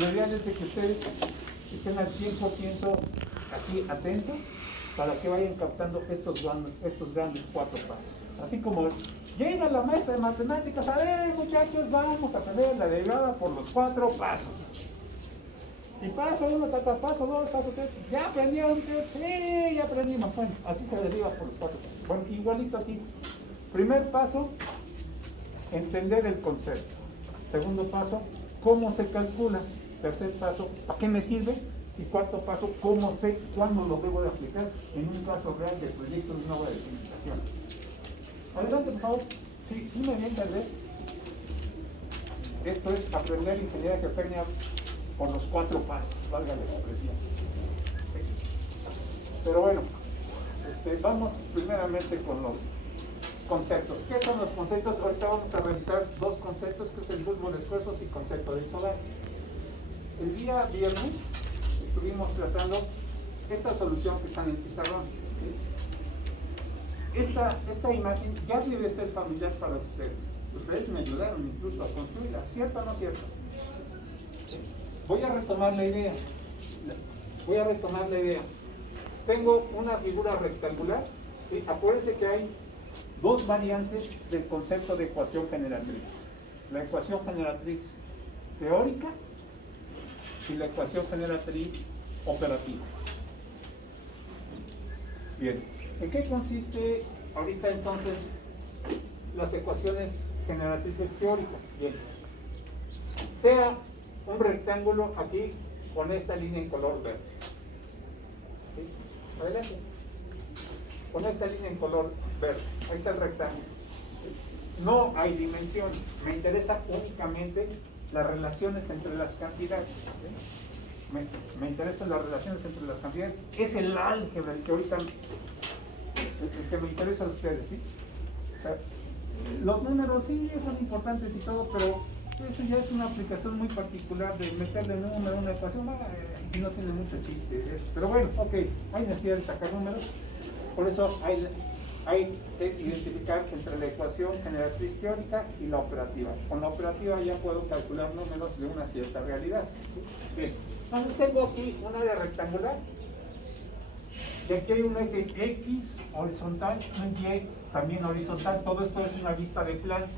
lo ideal es de que ustedes estén al 100% aquí atentos para que vayan captando estos grandes 4 pasos. Así como llega la maestra de matemáticas, a ver muchachos, vamos a aprender la derivada por los 4 pasos. Y paso 1, paso 2, paso 3, ¿ya aprendieron? Sí, ya aprendimos. Bueno, así se deriva por los 4 pasos. Bueno, igualito aquí. Primer paso, entender el concepto. Segundo paso, cómo se calcula. Tercer paso, ¿para qué me sirve? Y cuarto paso, cómo sé cuándo lo debo de aplicar en un caso real de proyecto de una obra de civilización. Adelante, por favor. Sí me viene a ver. Esto es aprender ingeniería geotecnia por los 4 pasos, valga la expresión. Pero bueno, vamos primeramente con los conceptos. ¿Qué son los conceptos? Ahorita vamos a revisar 2 conceptos, que es el bulbo de esfuerzos y concepto de isobar. El día viernes estuvimos tratando esta solución que está en el pizarrón. Esta imagen ya debe ser familiar para ustedes. Ustedes me ayudaron incluso a construirla, ¿cierto o no cierto? Voy a retomar la idea. Tengo una figura rectangular. ¿Sí? Acuérdense que hay 2 variantes del concepto de ecuación generatriz. La ecuación generatriz teórica y la ecuación generatriz operativa. Bien, ¿en qué consiste ahorita entonces las ecuaciones generatrices teóricas? Bien, sea un rectángulo aquí con esta línea en color verde. ¿Sí? Adelante. Con esta línea en color verde. Ahí está el rectángulo. ¿Sí? No hay dimensión. Me interesa únicamente las relaciones entre las cantidades. ¿Sí? Me interesan las relaciones entre las cantidades. Es el álgebra el que ahorita el que me interesa a ustedes. ¿Sí? O sea, los números sí son importantes y todo, pero eso ya es una aplicación muy particular de meterle número a una ecuación y no tiene mucho chiste eso. Pero bueno, ok, hay necesidad de sacar números, por eso hay que identificar entre la ecuación generatriz teórica y la operativa. Con la operativa ya puedo calcular números de una cierta realidad. Bien, entonces tengo aquí un área rectangular y aquí hay un eje X horizontal, un Y también horizontal. Todo esto es una vista de planta.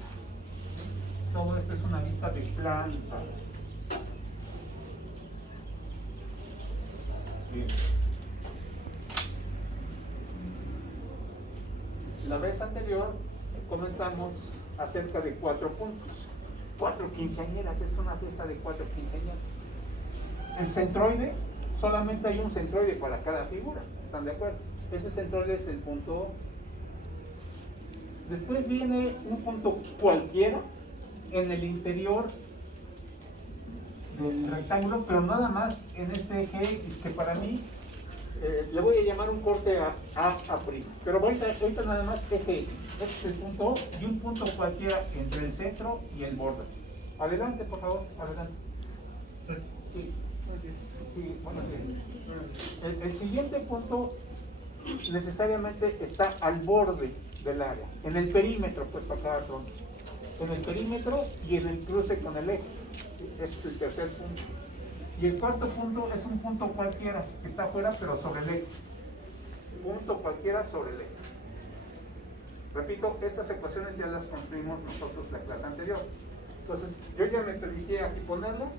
Todo esto es una vista de planta. Bien. La vez anterior comentamos acerca de 4 puntos. 4 quinceañeras, es una fiesta de 4 quinceañeras. El centroide, solamente hay un centroide para cada figura, ¿están de acuerdo? Ese centroide es el punto O. Después viene un punto cualquiera en el interior del rectángulo, pero nada más en este eje X, que para mí le voy a llamar un corte a prima. Pero ahorita nada más eje X. Este es el punto O y un punto cualquiera entre el centro y el borde. Adelante, por favor, adelante. Sí, sí, buenos días. El siguiente punto necesariamente está al borde del área, en el perímetro, pues para cada tronco. En el perímetro y en el cruce con el eje. Ese es el tercer punto. Y el cuarto punto es un punto cualquiera, que está afuera pero sobre el eje. Punto cualquiera sobre el eje. Repito, estas ecuaciones ya las construimos nosotros la clase anterior. Entonces, yo ya me permití aquí ponerlas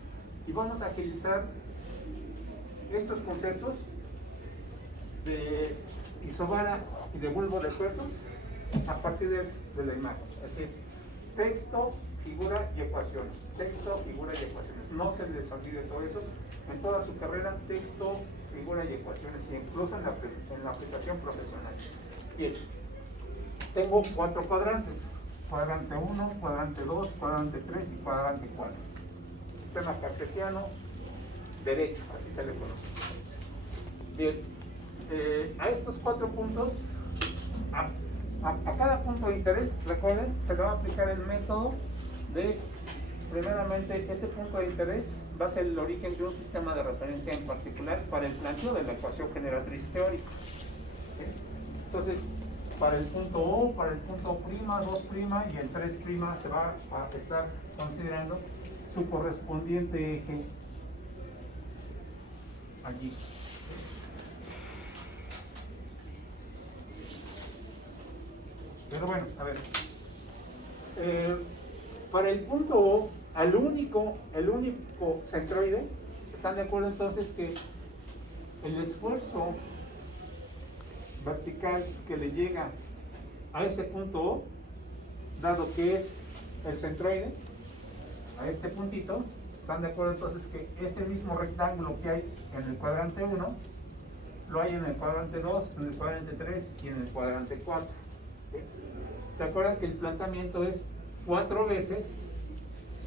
y vamos a agilizar estos conceptos de isobara y de bulbo de esfuerzos a partir de la imagen. Es decir, texto, figura y ecuaciones. Texto, figura y ecuaciones. No se les olvide todo eso. En toda su carrera, texto, figura y ecuaciones, y incluso en la aplicación profesional. Bien, tengo 4 cuadrantes. Cuadrante 1, cuadrante 2, cuadrante 3 y cuadrante 4. Sistema cartesiano derecho, así se le conoce. Bien, a estos 4 puntos, a cada punto de interés, recuerden, se le va a aplicar el método de, primeramente, ese punto de interés va a ser el origen de un sistema de referencia en particular para el planteo de la ecuación generatriz teórica. ¿Sí? Entonces, para el punto O, para el punto prima, 2 prima y el 3 prima se va a estar considerando su correspondiente eje allí. Pero bueno, a ver. Para el punto O, el único centroide, ¿están de acuerdo entonces que el esfuerzo vertical que le llega a ese punto O, dado que es el centroide, a este puntito, ¿están de acuerdo entonces que este mismo rectángulo que hay en el cuadrante 1, lo hay en el cuadrante 2, en el cuadrante 3 y en el cuadrante 4? ¿Sí? ¿Se acuerdan que el planteamiento es 4 veces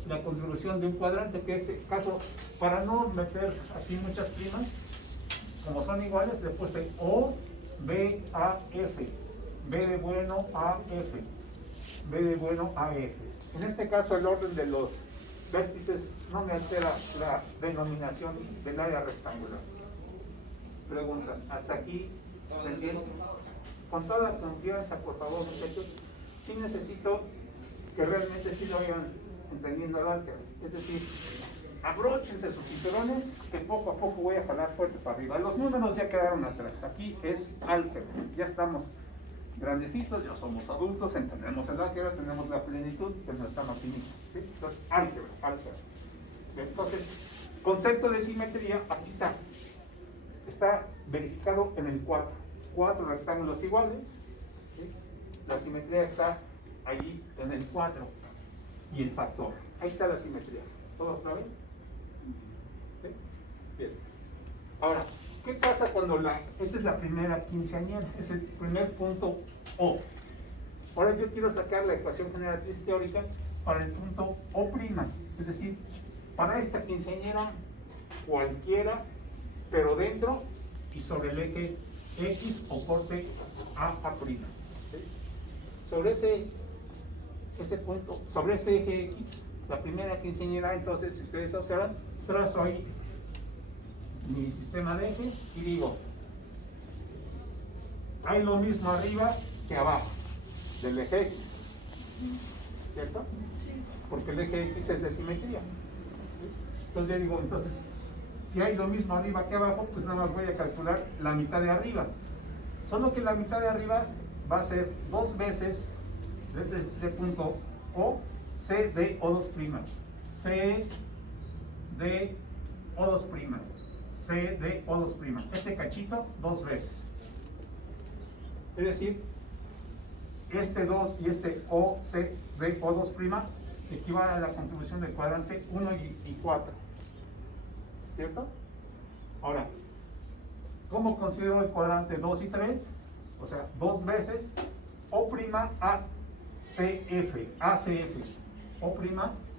la contribución de un cuadrante? Que en este caso, para no meter aquí muchas primas, como son iguales, le puse O, B, A, F, B de bueno, A, F, B de bueno, A, F. En este caso, el orden de los vértices no me altera la denominación del área rectangular. Pregunta, ¿hasta aquí se entiende? Con toda confianza, por favor, muchachos, sí necesito que realmente sí lo vayan entendiendo al álgebra. Es decir, abróchense sus cinturones, que poco a poco voy a jalar fuerte para arriba. Los números ya quedaron atrás. Aquí es álgebra. Ya estamos grandecitos, ya somos adultos, entendemos el álgebra, tenemos la plenitud de nuestra maquinita. ¿Sí? Entonces, álgebra. Entonces, concepto de simetría, aquí está. Está verificado en el 4. 4 rectángulos iguales. ¿Sí? La simetría está allí en el 4. Y el factor. Ahí está la simetría. ¿Todos lo ven? ¿Sí? Bien. Ahora, ¿qué pasa cuando esa es la primera quinceañera? Es el primer punto O. Ahora yo quiero sacar la ecuación generatriz teórica para el punto O'. Es decir, para esta quinceañera cualquiera, pero dentro y sobre el eje X o corte A'. ¿Sí? Sobre ese punto, sobre ese eje X, la primera quinceañera, entonces, si ustedes observan, trazo ahí mi sistema de ejes y digo, hay lo mismo arriba que abajo del eje X, ¿cierto? Porque el eje X es de simetría. ¿Sí? Entonces yo digo, entonces, si hay lo mismo arriba que abajo, pues nada más voy a calcular la mitad de arriba. Solo que la mitad de arriba va a ser 2 veces desde este punto O, C de O2'. C de O2'. C de O2'. Este cachito 2 veces. Es decir, este 2 y este O, C de O2' equivale a la contribución del cuadrante 1 y 4. ¿Cierto? Ahora, ¿cómo considero el cuadrante 2 y 3? O sea, 2 veces O' ACF, ACF, O'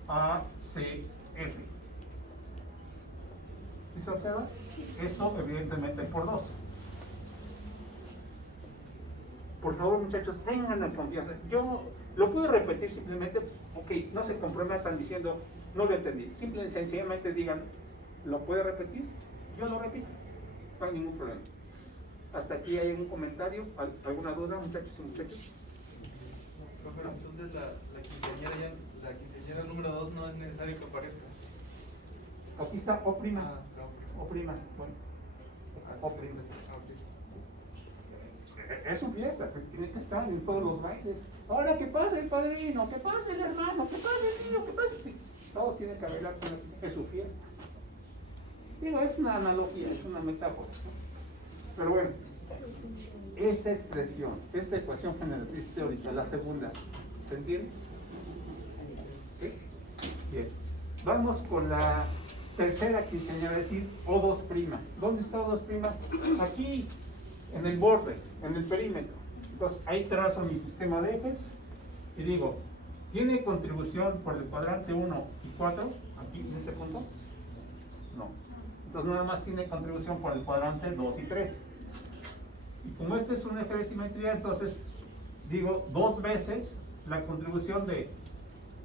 ACF. ¿Sí se observa? Esto evidentemente por 2. Por favor, muchachos, tengan la confianza. Yo lo puedo repetir simplemente, ok, no se comprometan diciendo, no lo entendí. Simplemente, sencillamente digan, ¿lo puede repetir? Yo lo repito, no hay ningún problema. ¿Hasta aquí hay algún comentario? ¿Alguna duda, muchachos y muchachos? Pero entonces la quinceañera número 2 no es necesario que aparezca. Aquí está O'. Claro. O', bueno. O'. Es su fiesta, tiene que estar en todos los bailes. Ahora, ¿qué pasa el padrino? ¿Qué pasa el hermano? ¿Qué pasa el niño? ¿Qué pasa? Todos tienen que bailar, es su fiesta. Digo, es una analogía, es una metáfora. Pero bueno, esta expresión, esta ecuación generatriz teórica, la segunda, ¿se entiende? ¿Sí? Bien. Vamos con la tercera quinceañera, es decir, O2'. ¿Dónde está O2'? Aquí, en el borde, en el perímetro. Entonces, ahí trazo mi sistema de ejes y digo, ¿tiene contribución por el cuadrante 1 y 4? Aquí, en ese punto. No. Entonces, nada más tiene contribución por el cuadrante 2 y 3. Y como este es un eje de simetría, entonces digo 2 veces la contribución de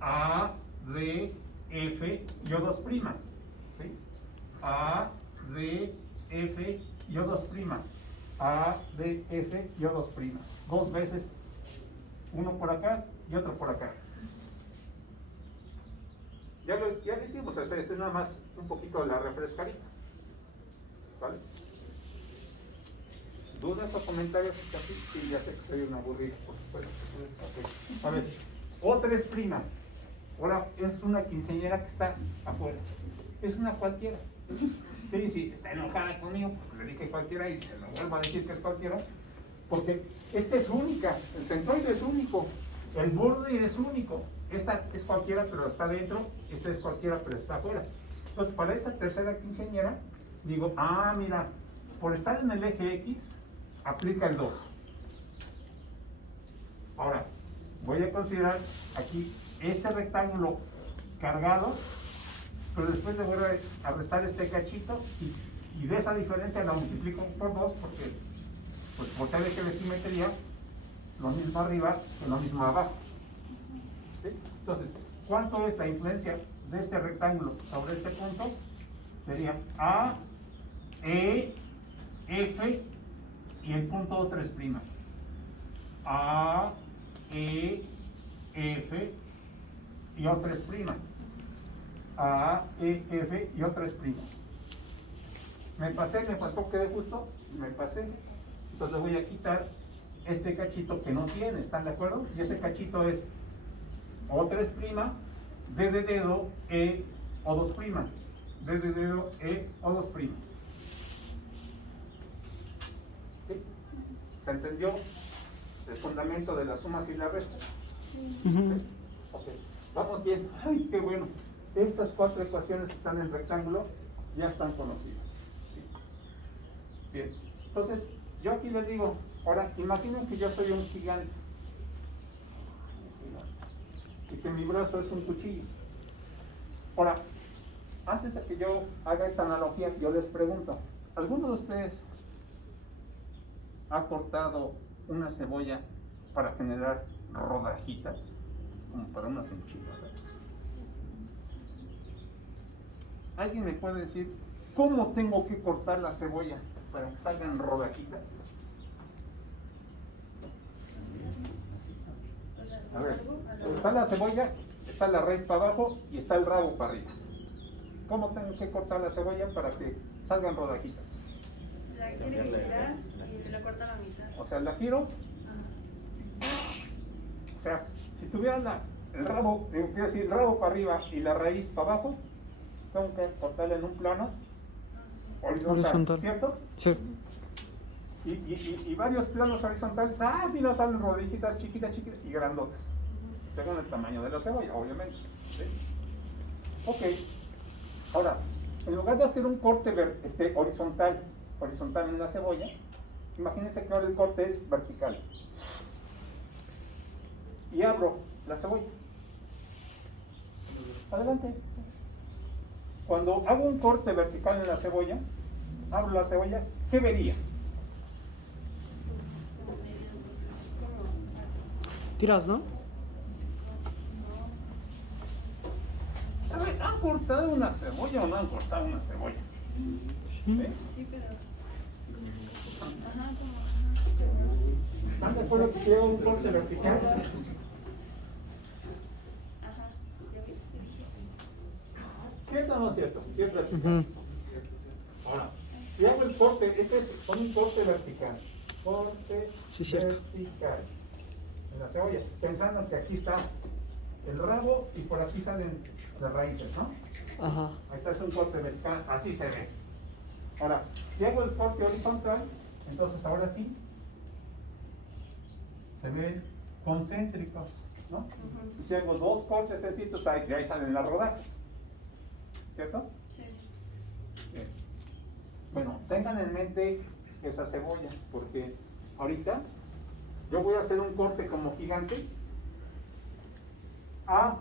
A, D, F y O2'. ¿Sí? A, D, F y O2'. A, D, F y O2'. 2 veces, uno por acá y otro por acá. Ya lo hicimos, este es nada más un poquito de la refrescarita. ¿Vale? ¿Dudas o comentarios hasta aquí? Sí, ya sé que soy un aburrido, por supuesto. Ok. A ver, otra es prima. Ahora es una quinceañera que está afuera. Es una cualquiera. Sí, sí, está enojada conmigo porque le dije cualquiera y se lo vuelvo a decir que es cualquiera. Porque esta es única, el centroide es único, el borde es único. Esta es cualquiera pero está dentro, esta es cualquiera pero está afuera. Entonces para esa tercera quinceañera digo, ah, mira, por estar en el eje X, aplica el 2. Ahora, voy a considerar aquí este rectángulo cargado, pero después le voy a restar este cachito y de esa diferencia la multiplico por 2 porque, pues por ser eje de simetría, lo mismo arriba que lo mismo abajo. ¿Sí? Entonces, ¿cuánto es la influencia de este rectángulo sobre este punto? Sería A, E, F y el punto 3'. A, E, F y O3'. A, E, F y O3'. Me pasé, me faltó, quedé justo, me pasé. Entonces voy a quitar este cachito que no tiene, ¿están de acuerdo? Y ese cachito es O3', D de dedo, E, O2'. D de dedo, E, O2'. ¿Sí? ¿Se entendió el fundamento de las sumas y la resta? ¿Sí? Ok, vamos bien. Ay, qué bueno. Estas 4 ecuaciones que están en rectángulo ya están conocidas. ¿Sí? Bien, entonces yo aquí les digo, ahora imaginen que yo soy un gigante y que mi brazo es un cuchillo. Ahora, antes de que yo haga esta analogía, yo les pregunto, ¿alguno de ustedes ha cortado una cebolla para generar rodajitas, como para unas enchiladas? ¿Alguien me puede decir cómo tengo que cortar la cebolla para que salgan rodajitas? A ver, está la cebolla, está la raíz para abajo y está el rabo para arriba. ¿Cómo tengo que cortar la cebolla para que salgan rodajitas? La tiene que girar y la corta a la mitad. O sea, la giro. O sea, si tuviera el rabo, quiero decir, el rabo para arriba y la raíz para abajo, tengo que cortarla en un plano horizontal, ¿cierto? Sí. Y varios planos horizontales, mira, salen rodajitas chiquitas y grandotas, según el tamaño de la cebolla, obviamente. ¿Sí? Ok, ahora, en lugar de hacer un corte horizontal en la cebolla, imagínense que ahora el corte es vertical. Y abro la cebolla. Adelante. Cuando hago un corte vertical en la cebolla, abro la cebolla, ¿qué vería? Tiras, ¿no? A ver, ¿han cortado una cebolla o no han cortado una cebolla? Sí. Sí, pero... Ajá, ¿Están de acuerdo que quiero un corte vertical? Ajá, ya viste. ¿Cierto o no cierto? Sí es vertical. Ujú. Ahora, si hago el corte, este es un corte vertical. Corte Sí, cierto. vertical en la cebolla, pensando que aquí está el rabo y por aquí salen las raíces, ¿no? Ajá. Ahí está, es un corte vertical, así se ve. Ahora, si hago el corte horizontal, entonces ahora sí se ven concéntricos, ¿no? Y si hago 2 cortes sencillos, ahí salen las rodajas, ¿cierto? Sí. Bien. Bueno, tengan en mente esa cebolla, porque ahorita yo voy a hacer un corte como gigante, A'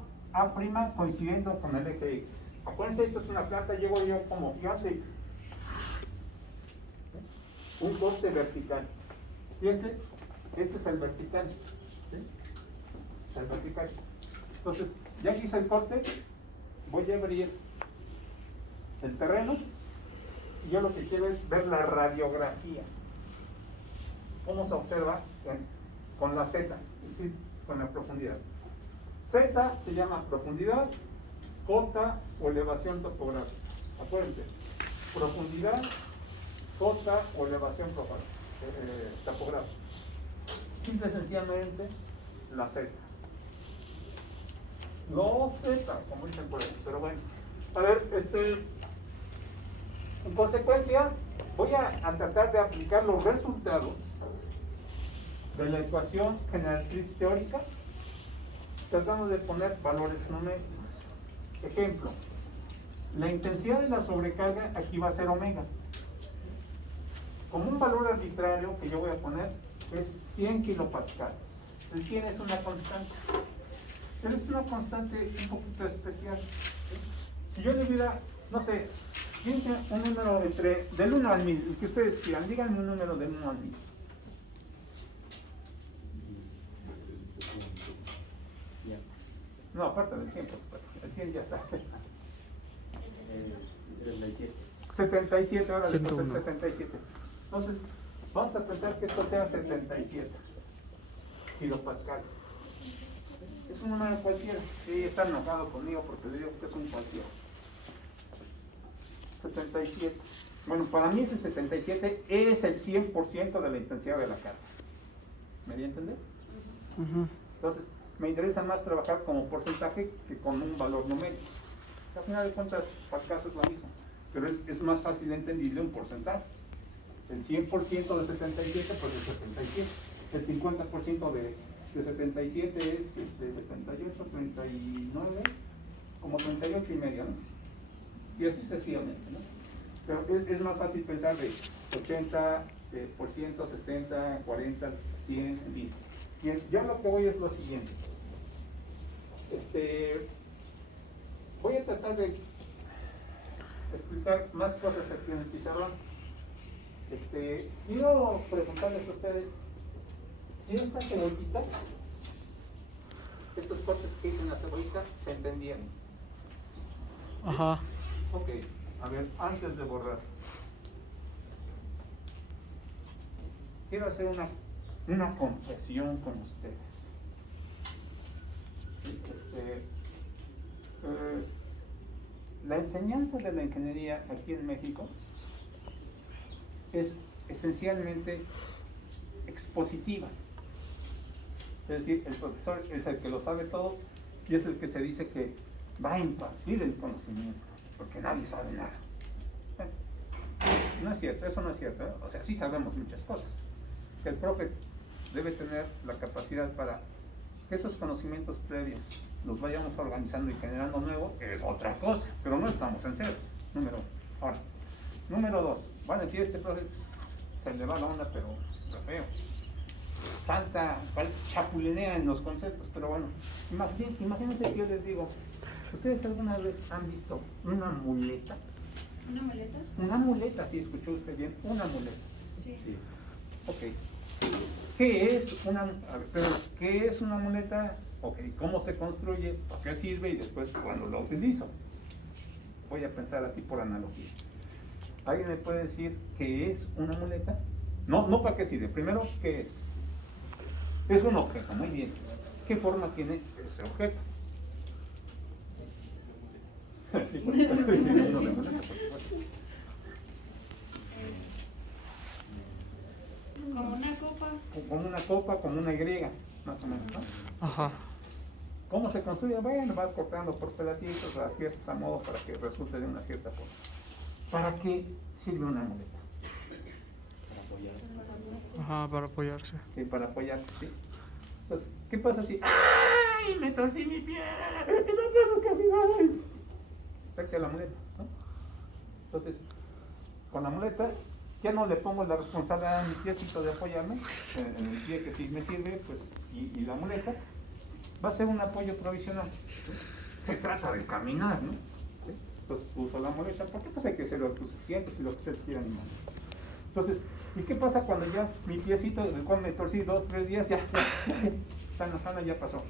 coincidiendo con el eje X. Acuérdense, esto es una planta, llego yo como gigante. Un corte vertical. Fíjense, este es el vertical. ¿Sí? El vertical. Entonces, ya que hice el corte, voy a abrir el terreno y yo lo que quiero es ver la radiografía. ¿Cómo se observa? Con la Z, es decir, con la profundidad. Z se llama profundidad, cota o elevación topográfica. Acuérdense, profundidad cota o elevación topográfica. Simple y sencillamente la Z. Los Z, como dicen por ahí, pero bueno. A ver, en consecuencia, voy a tratar de aplicar los resultados de la ecuación generatriz teórica, tratando de poner valores numéricos. Ejemplo, la intensidad de la sobrecarga aquí va a ser omega. Como un valor arbitrario que yo voy a poner es 100 kilopascales. El 100 es una constante, pero es una constante un poquito especial. Si yo le diera, no sé, fíjense un número del 1 al 1000, el que ustedes quieran, díganme un número del 1 al 1000. No, aparte del 100, el 100 ya está. 77, ahora le puse el 77. Entonces, vamos a pensar que esto sea 77 kilopascales. Es un número cualquiera. Sí, está enojado conmigo porque le digo que es un cualquiera. 77. Bueno, para mí ese 77 es el 100% de la intensidad de la carga. ¿Me di a entender? Entonces, me interesa más trabajar como porcentaje que con un valor numérico. Al final de cuentas, para el caso es lo mismo, pero es más fácil entendible un porcentaje. El 100% de 77, pues es 77. El 50% de 77 es 78, 39, como 38 y medio, ¿no? Y así sucesivamente, ¿no? Pero es más fácil pensar de 80%, 70, 40, 100, en fin. Bien, yo lo que voy es lo siguiente. Voy a tratar de explicar más cosas aquí en el pizarrón. Quiero preguntarles a ustedes si esta cebollita, estos cortes que hice en la cebollita, se entendieron. Ajá. Ok, a ver, antes de borrar, quiero hacer una confesión con ustedes. La enseñanza de la ingeniería aquí en México es esencialmente expositiva. Es decir, el profesor es el que lo sabe todo y es el que se dice que va a impartir el conocimiento, porque nadie sabe nada. No es cierto, eso no es cierto, ¿eh? O sea, sí sabemos muchas cosas. Que el profe debe tener la capacidad para que esos conocimientos previos los vayamos organizando y generando nuevo, es otra cosa, pero no estamos en ceros. Número uno. Ahora, número dos, van a decir, este profe se le va la onda, pero feo. Salta, chapulinea en los conceptos, pero bueno, imagínense que yo les digo, ¿ustedes alguna vez han visto una muleta? ¿Una maleta? Una muleta, si escuchó usted bien, una muleta. Sí. Ok. ¿Qué es una muleta? Ok, ¿cómo se construye? ¿Para qué sirve? Y después, ¿cuándo la utilizo? Voy a pensar así por analogía. ¿Alguien me puede decir qué es una muleta? No para qué sirve. Primero, ¿qué es? Es un objeto, muy bien. ¿Qué forma tiene ese objeto? Sí, por supuesto. Sí, uno de muleta, por supuesto. Como una copa. Como una copa, como una Y, más o menos, ¿no? Ajá. ¿Cómo se construye? Bueno, vas cortando por pedacitos las piezas a modo para que resulte de una cierta forma. ¿Para qué sirve una muleta? Ajá, para apoyarse. Sí, para apoyarse, ¿sí? Entonces, ¿qué pasa si... ¡Ay! Me torcí mi pie. No puedo caminar. Saque la muleta, ¿no? Entonces, con la muleta ya no le pongo la responsabilidad a mi piecito de apoyarme, en el pie que sí me sirve, pues, y la muleta va a ser un apoyo provisional. ¿Sí? Se trata de caminar, ¿no? ¿Sí? Entonces uso la muleta, porque pues hay que ser autosuficientes y lo que ustedes quieran. Entonces, ¿y qué pasa cuando ya mi piecito, del cual me torcí 2, 3 días, ya sana, ya pasó?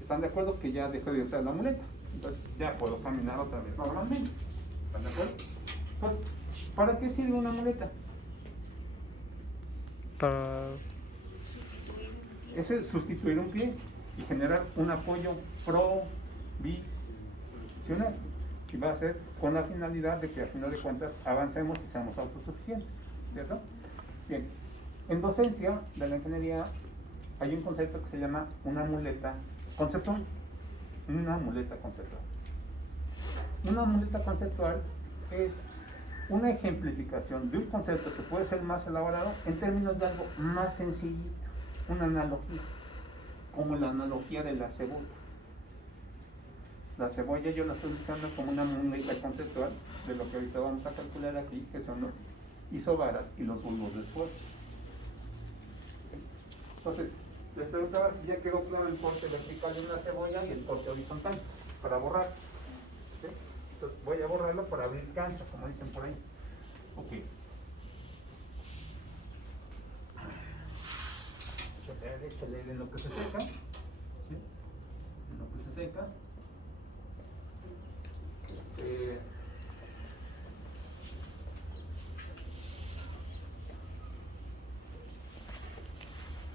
¿Están de acuerdo que ya dejé de usar la muleta? Entonces ya puedo caminar otra vez normalmente. ¿Están de acuerdo? Entonces, ¿para qué sirve una muleta? Para... Ese es sustituir un pie y generar un apoyo provisional. Y va a ser con la finalidad de que a final de cuentas avancemos y seamos autosuficientes, ¿cierto? Bien, en docencia de la ingeniería hay un concepto que se llama una muleta conceptual. Una muleta conceptual. Una muleta conceptual es una ejemplificación de un concepto que puede ser más elaborado en términos de algo más sencillito, una analogía, como la analogía de la cebolla. La cebolla yo la estoy usando como una muleta conceptual de lo que ahorita vamos a calcular aquí, que son los isobaras y los bulbos de esfuerzo. Entonces, les preguntaba si ya quedó claro el corte vertical de una cebolla y el corte horizontal, para borrar. ¿Sí? Entonces voy a borrarlo para abrir cancha, como dicen por ahí. Ok. Échale en lo que se seca. ¿Sí? En lo que se seca.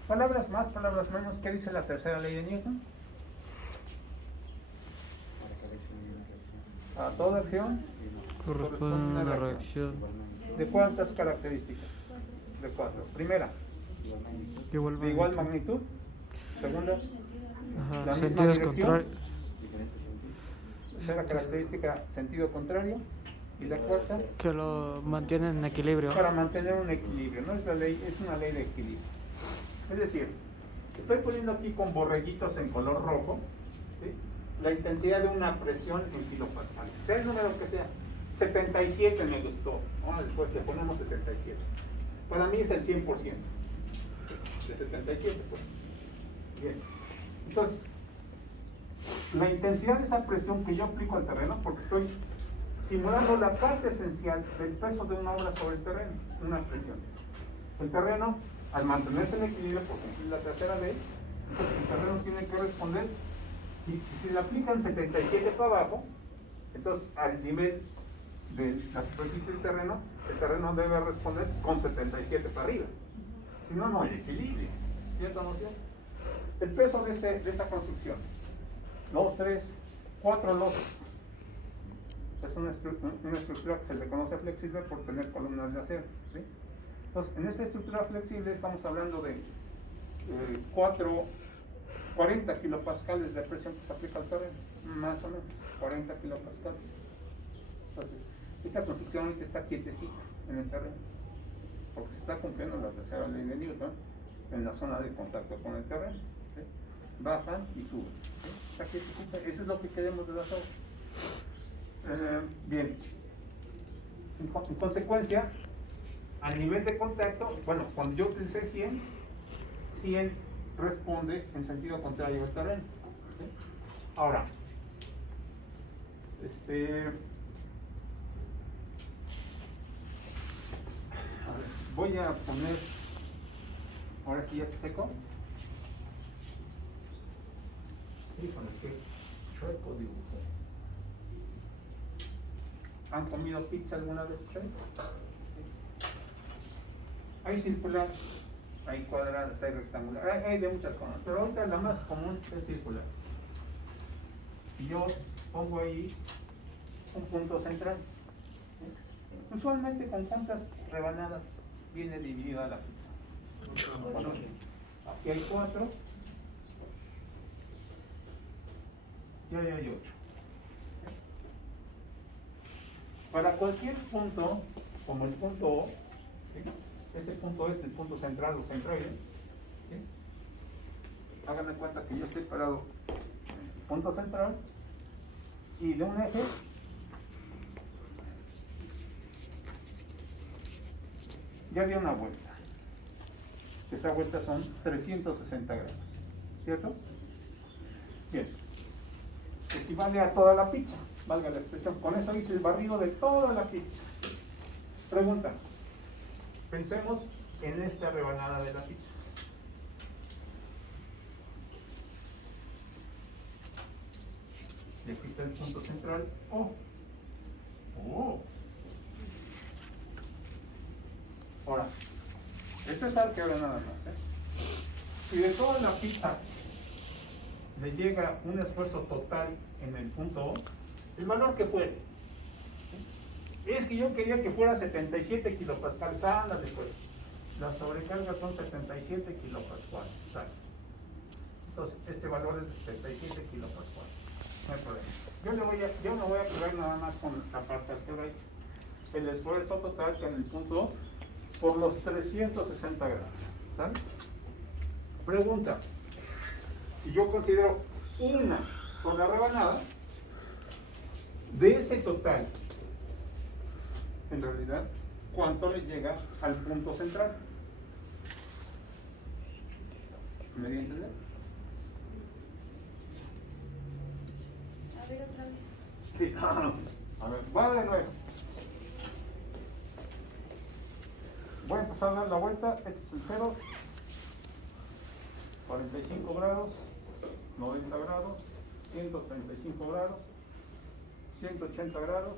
Palabras más, palabras menos. ¿Qué dice la tercera ley de Newton? A toda acción Corresponde a una reacción. ¿De cuántas características? De 4. Primera, Igual de igual magnitud. Segunda, Ajá, la misma sentidos dirección. contrarios. Tercera característica, sentido contrario. Y la cuarta, Que lo mantienen en equilibrio. para mantener un equilibrio. No es la ley, es una ley de equilibrio. Es decir, estoy poniendo aquí con borreguitos en color rojo, ¿sí?, la intensidad de una presión en kilopascales, sea el número que sea. 77 me gustó, ¿no? Después le ponemos 77. Para mí es el 100% de 77, pues. Bien. Entonces, la intensidad de esa presión que yo aplico al terreno, porque estoy simulando la parte esencial del peso de una obra sobre el terreno, una presión. El terreno, al mantenerse en equilibrio, por cumplir la tercera ley, entonces el terreno tiene que responder. Si le aplican 77 para abajo, entonces al nivel de la superficie del terreno, el terreno debe responder con 77 para arriba. Si no, no hay equilibrio. ¿Cierto o no cierto? El peso de esta construcción, 2, 3, 4 lotes. Es una estructura que se le conoce flexible por tener columnas de acero, ¿sí? Entonces, en esta estructura flexible estamos hablando de 40 kilopascales de presión que se aplica al terreno, más o menos, 40 kilopascales. Entonces, esta construcción ahorita está quietecita en el terreno, porque se está cumpliendo la tercera ley de Newton en la zona de contacto con el terreno, ¿sí? Bajan y suben, ¿sí? Está quietecita, eso es lo que queremos de las obras. Bien, en consecuencia, al nivel de contacto, bueno, cuando yo utilicé 100 responde en sentido contrario al terreno, ¿sí? Ahora, a ver, voy a poner, ahora sí ya se secó. Híjole, qué chueco dibujo. ¿Han comido pizza alguna vez ustedes? Hay circular, hay cuadradas, hay rectangular, hay de muchas cosas, pero ahorita la más común es circular. Y yo pongo ahí un punto central. ¿Sí? Usualmente con cuántas rebanadas viene dividida la pizza. Bueno, aquí hay 4 y ahí hay 8. Para cualquier punto, como el punto O, ¿sí?, ese punto es el punto central o centroide, ¿sí?, háganme cuenta que yo estoy parado en el punto central y de un eje ya di una vuelta. Esa vuelta son 360 grados, ¿cierto? Bien, equivale a toda la pizza, valga la expresión. Con eso hice el barrido de toda la pizza. Pregunta, pensemos en esta rebanada de la pizza. Y aquí está el punto central O. Ahora, esto es álgebra nada más, Si de toda la pizza le llega un esfuerzo total en el punto O, el valor que fuere, que yo quería que fuera 77 kilopascales. Ándale, pues. Las sobrecargas son 77 kilopascales. ¿Sale? Entonces, este valor es de 77 kilopascales. No hay problema. Yo me voy a quedar nada más con la parte algebraica. El esfuerzo total que en el punto O por los 360 grados. ¿Sale? Pregunta. Si yo considero una sola rebanada, de ese total, en realidad, ¿cuánto le llega al punto central? ¿Me di a entender? A ver, otra vez. Sí, a ver, va de nuevo. Voy a empezar a dar la vuelta, este es el 0, 45 grados, 90 grados, 135 grados, 180 grados,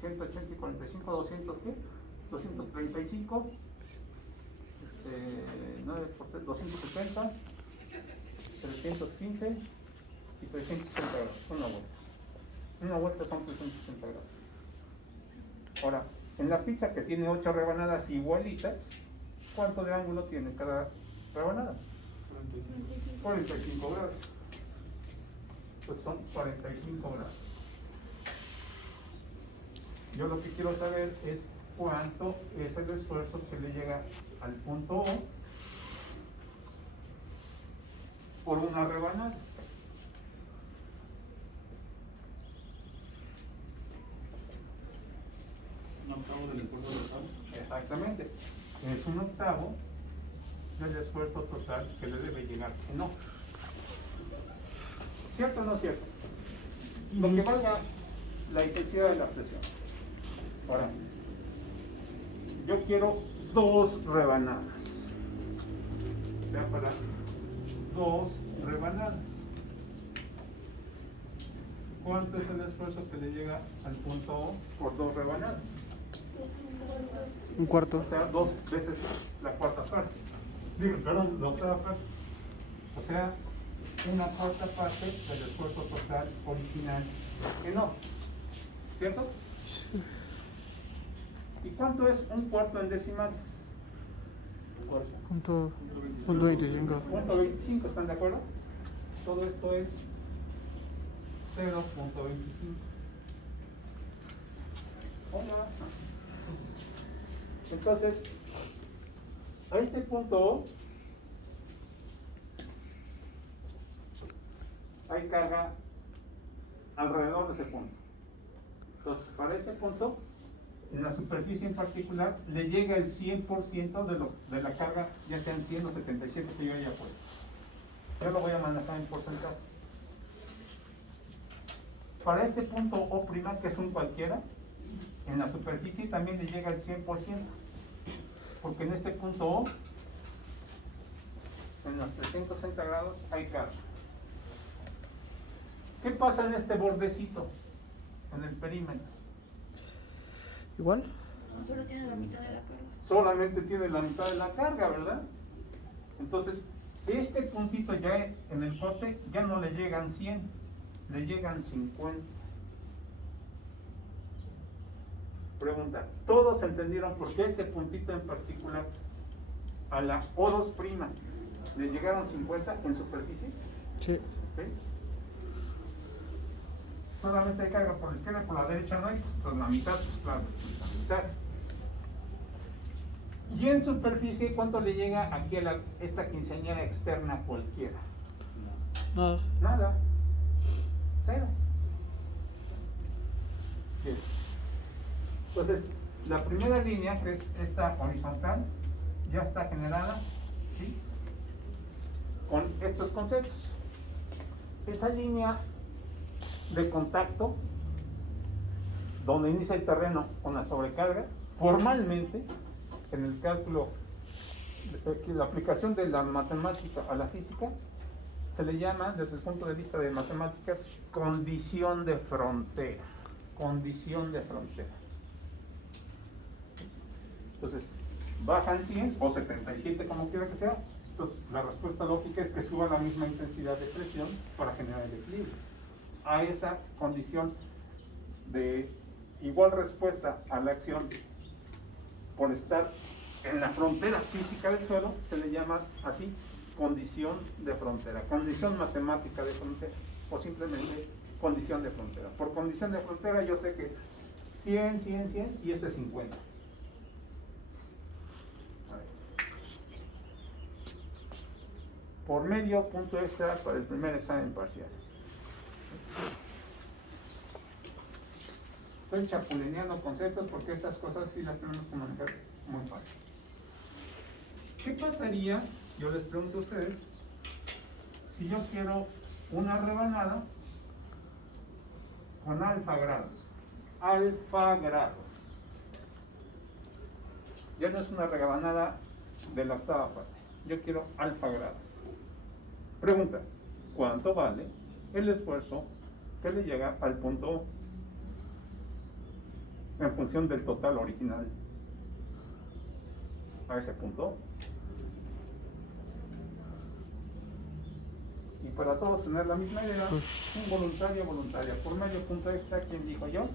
180 y 45, 200, ¿qué? 235, 9 por 3, 270, 315 y 360 grados, una vuelta. Una vuelta son 360 grados. Ahora, en la pizza que tiene 8 rebanadas igualitas, ¿cuánto de ángulo tiene cada rebanada? 45 grados. Pues son 45 grados. Yo lo que quiero saber es cuánto es el esfuerzo que le llega al punto O por una rebanada. Un octavo del esfuerzo total. Exactamente. Es un octavo del esfuerzo total que le debe llegar. No. ¿Cierto o no cierto? Lo que valga la intensidad de la presión. Ahora, yo quiero 2 rebanadas. O sea, para 2 rebanadas. ¿Cuánto es el esfuerzo que le llega al punto O por 2 rebanadas? Un cuarto. O sea, 2 veces la cuarta parte. Digo, perdón, la octava parte. O sea, una cuarta parte del esfuerzo total original que no. ¿Cierto? ¿Y cuánto es un cuarto en decimales? Punto 25. Punto 25, ¿están de acuerdo? Todo esto es 0.25. Hola. Entonces, a este punto O hay carga alrededor de ese punto. Entonces, para ese punto, en la superficie en particular, le llega el 100% de la carga, ya sean 100 o 77 que yo haya puesto. Yo lo voy a manejar en porcentaje. Para este punto O', que es un cualquiera, en la superficie también le llega el 100%, porque en este punto O, en los 360 grados, hay carga. ¿Qué pasa en este bordecito, en el perímetro? ¿Igual? No, solo tiene la mitad de la carga. Solamente tiene la mitad de la carga, ¿verdad? Entonces, este puntito ya en el corte ya no le llegan 100, le llegan 50. Pregunta, ¿todos entendieron por qué este puntito en particular a la O2' le llegaron 50 en superficie? Sí. ¿Sí? Solamente hay carga por la izquierda y por la derecha no hay, pues la mitad, pues claro, la mitad. Y en superficie, ¿cuánto le llega aquí a esta quinceañera externa cualquiera? Nada. Nada. 0. Bien. Entonces, la primera línea, que es esta horizontal, ya está generada, ¿sí?, con estos conceptos. Esa línea de contacto, donde inicia el terreno con la sobrecarga, formalmente, en el cálculo, la aplicación de la matemática a la física, se le llama, desde el punto de vista de matemáticas, condición de frontera. Condición de frontera. Entonces, bajan 100 o 77, como quiera que sea. Entonces, la respuesta lógica es que suba la misma intensidad de presión para generar el equilibrio a esa condición de igual respuesta a la acción por estar en la frontera física del suelo, se le llama así condición de frontera, condición matemática de frontera, o simplemente condición de frontera. Por condición de frontera yo sé que 100, 100, 100 y este 50. A ver. Por medio punto extra para el primer examen parcial. Estoy chapulineando conceptos porque estas cosas sí las tenemos que manejar muy fácil. ¿Qué pasaría, yo les pregunto a ustedes, si yo quiero una rebanada con alfa grados? Alfa grados. Ya no es una rebanada de la octava parte. Yo quiero alfa grados. Pregunta, ¿cuánto vale el esfuerzo que le llega al punto O en función del total original a ese punto O? Y para todos tener la misma idea, involuntaria, voluntaria. Por medio punto extra, ¿quién dijo yo?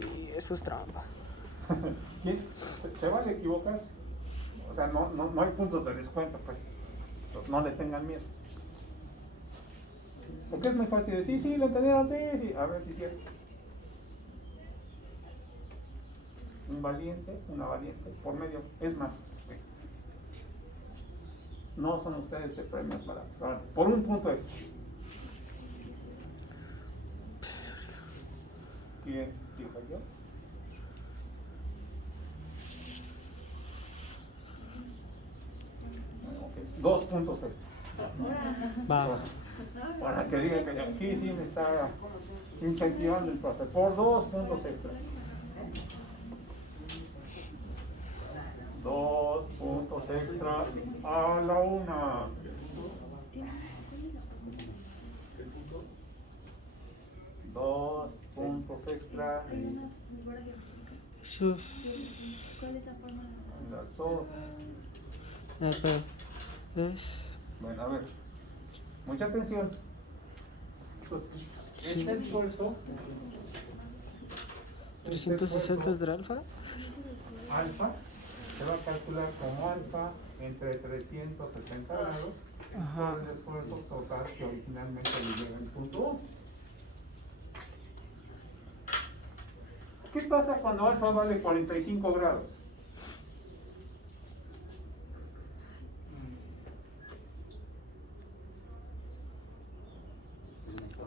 Y eso es trampa. ¿Quién? ¿Se vale equivocarse? O sea, no hay puntos de descuento, pues. No le tengan miedo. Porque es muy fácil decir, sí, lo entendieron, sí. A ver si es cierto. Un valiente, una valiente, por medio, es más. No son ustedes de premios baratos. Ahora, por un punto extra. ¿Quién dijo yo? Okay. 2 puntos extra. Va. Para que digan que aquí sí me está incentivando el profe. Por 2 puntos extra. 2 puntos extra a la una. Dos puntos extra Sus. ¿Cuál es la forma? las dos. Espera. Es. Bueno, a ver. Mucha atención. Entonces, este esfuerzo 360 del alfa. alfa se va a calcular como alfa entre 360 grados Ajá. por el esfuerzo total que originalmente le llega al punto O. ¿Qué pasa cuando alfa vale 45 grados?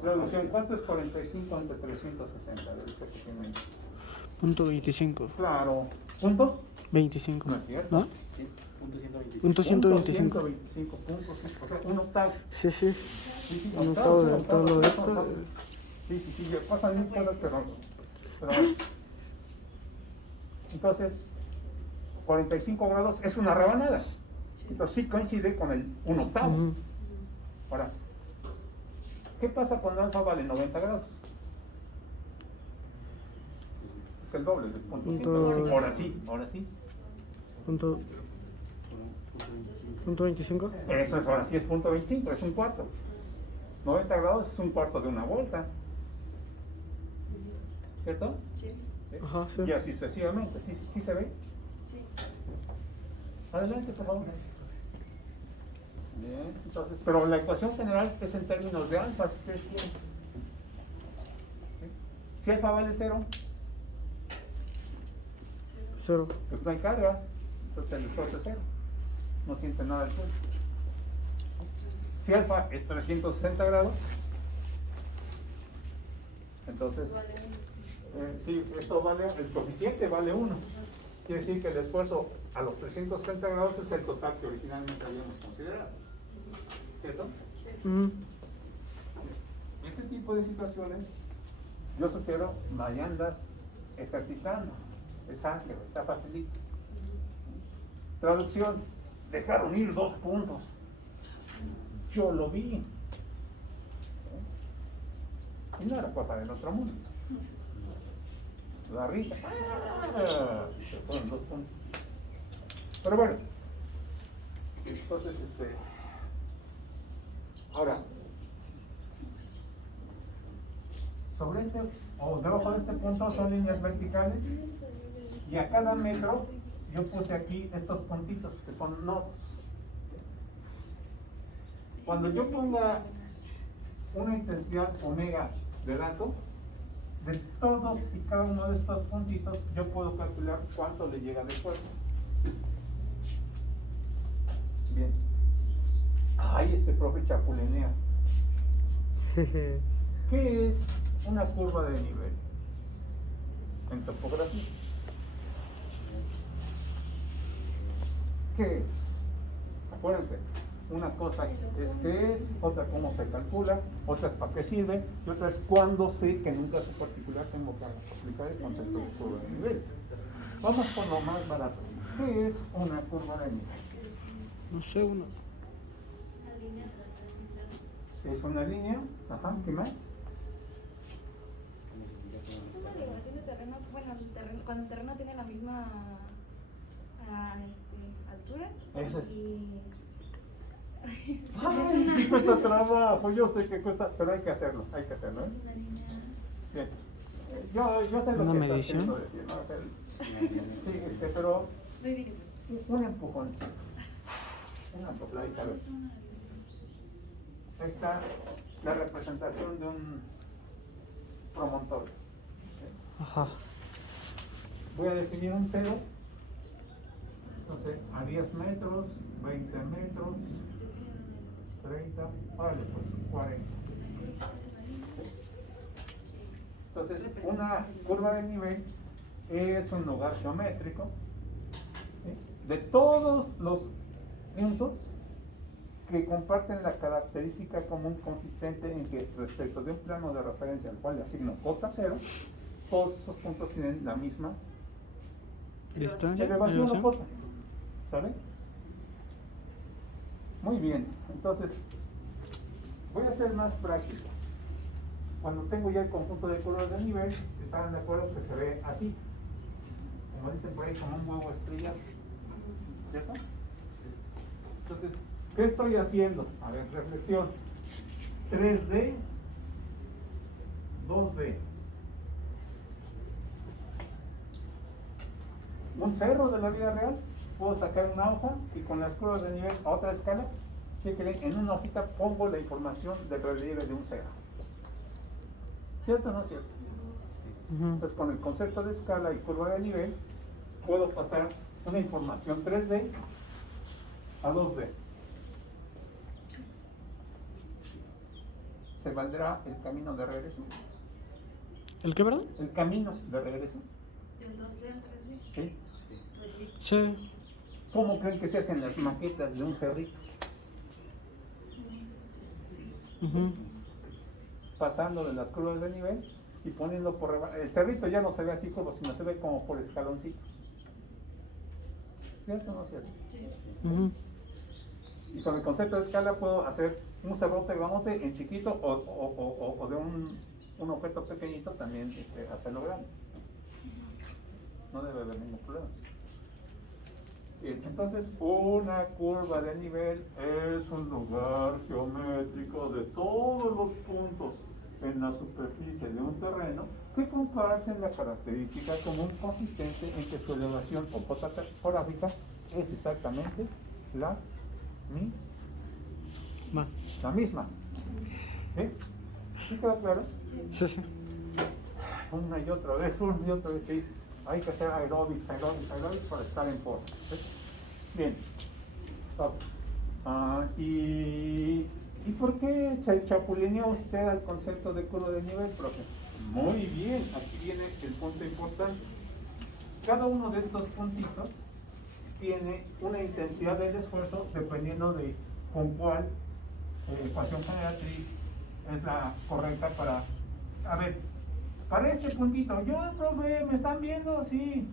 Traducción, ¿cuánto es 45 entre 360? Punto 25. Claro. ¿Punto? 25. No es cierto. ¿No? Sí. Punto 125. 125 puntos, sí. O sea, un octavo. Sí, sí. Sí, sí, Un octavo de todo esto. Sí, ya pasan mil cosas, pero entonces, 45 grados es una rebanada. Entonces sí coincide con el 1/8. Ujú. Ahora, ¿qué pasa cuando alfa vale 90 grados? Es el doble del punto 125. Ahora sí. Punto 25. Eso es, ahora sí es punto 25, es un cuarto. 90 grados es un cuarto de una vuelta. ¿Cierto? Sí. Ajá, sí. Y así sucesivamente. ¿Sí se ve? Sí. Adelante, por favor. Bien, entonces, pero la ecuación general es en términos de alfa, si ustedes quieren. ¿Sí? Si alfa vale 0, 0. pues no hay carga, entonces el esfuerzo es 0. No siente nada el suelo. Si alfa es 360 grados, entonces, sí, esto vale, el coeficiente vale 1. Quiere decir que el esfuerzo a los 360 grados es el total que originalmente habíamos considerado. ¿Cierto? Ujú. Este tipo de situaciones, yo sugiero vayanlas ejercitando. Es ángel, está facilito. Traducción, dejaron ir 2 puntos. Yo lo vi. Y no era cosa del otro mundo. La risa. Se fueron 2 puntos. Pero bueno. Entonces, ahora, sobre este o debajo de este punto son líneas verticales y a cada metro yo puse aquí estos puntitos que son nodos. Cuando yo ponga una intensidad omega de dato, de todos y cada uno de estos puntitos yo puedo calcular cuánto le llega de fuerza. Bien. Ay, este profe chapulinea. Jeje. ¿Qué es una curva de nivel en topografía? ¿Qué es? Acuérdense, una cosa es qué es, otra cómo se calcula, otra es para qué sirve, y otra es cuándo sé que en un caso particular tengo que aplicar el concepto de curva de nivel. Vamos por lo más barato. ¿Qué es una curva de nivel? No sé, uno. Es una línea, ajá, ¿qué más? Es una elevación de terreno, bueno, cuando el terreno tiene la misma altura. Eso es. Y... Ay, sí cuesta trabajo, yo sé que cuesta, pero hay que hacerlo, ¿eh? Una línea. Bien. Yo sé lo ¿Una que medición? estás queriendo decir, ¿no? O sea, sí, pero Muy bien. un empujoncito, una sopladita, a ver. Esta la representación de un promontorio. Ajá. Voy a definir un cero, entonces a 10 metros, 20 metros, 30, vale, pues 40. Entonces, una curva de nivel es un lugar geométrico, ¿sí?, de todos los puntos que comparten la característica común consistente en que respecto de un plano de referencia al cual le asigno cota cero, todos esos puntos tienen la misma ¿Distancia? elevación o ¿Elevación? cota, ¿sale? Muy bien, entonces voy a ser más práctico. Cuando tengo ya el conjunto de curvas de nivel, estarán de acuerdo que se ve así, como dicen por ahí, como un huevo estrellado, ¿cierto? Entonces, ¿qué estoy haciendo? A ver, reflexión. 3D, 2D. Un cerro de la vida real, puedo sacar una hoja y con las curvas de nivel a otra escala, ¿sí? Que en una hojita pongo la información del relieve de un cerro. ¿Cierto o no es cierto? Ujú. Entonces, con el concepto de escala y curva de nivel, puedo pasar una información 3D a 2D. ¿Se valdrá el camino de regreso? ¿El qué, verdad? El camino de regreso, Del 2D al 3D. ¿sí? Pues sí. Sí. ¿Cómo creen que se hacen las maquetas de un cerrito? Ujú. Pasando de las curvas de nivel y poniendo por debajo. El cerrito ya no se ve así como, sino se ve como por escaloncitos. ¿Cierto o no es cierto? Ujú. Y con el concepto de escala puedo hacer un cerrote grandote en chiquito o de un objeto pequeñito también hacerlo grande. No debe haber ningún problema. Bien, entonces, una curva de nivel es un lugar geométrico de todos los puntos en la superficie de un terreno que comparten la característica común consistente en que su elevación o cota topográfica es exactamente la misma. ¿Sí? ¿Sí queda claro? Sí, sí. Una y otra vez, sí. Hay que hacer aeróbics para estar en forma. ¿Sí? Bien. Entonces, ¿y por qué chapulineó usted al concepto de curva de nivel, profe? Muy bien, aquí viene el punto importante. Cada uno de estos puntitos tiene una intensidad del esfuerzo dependiendo de con cuál ecuación generatriz es la correcta para... A ver, para este puntito, yo, profe, ¿me están viendo? Sí.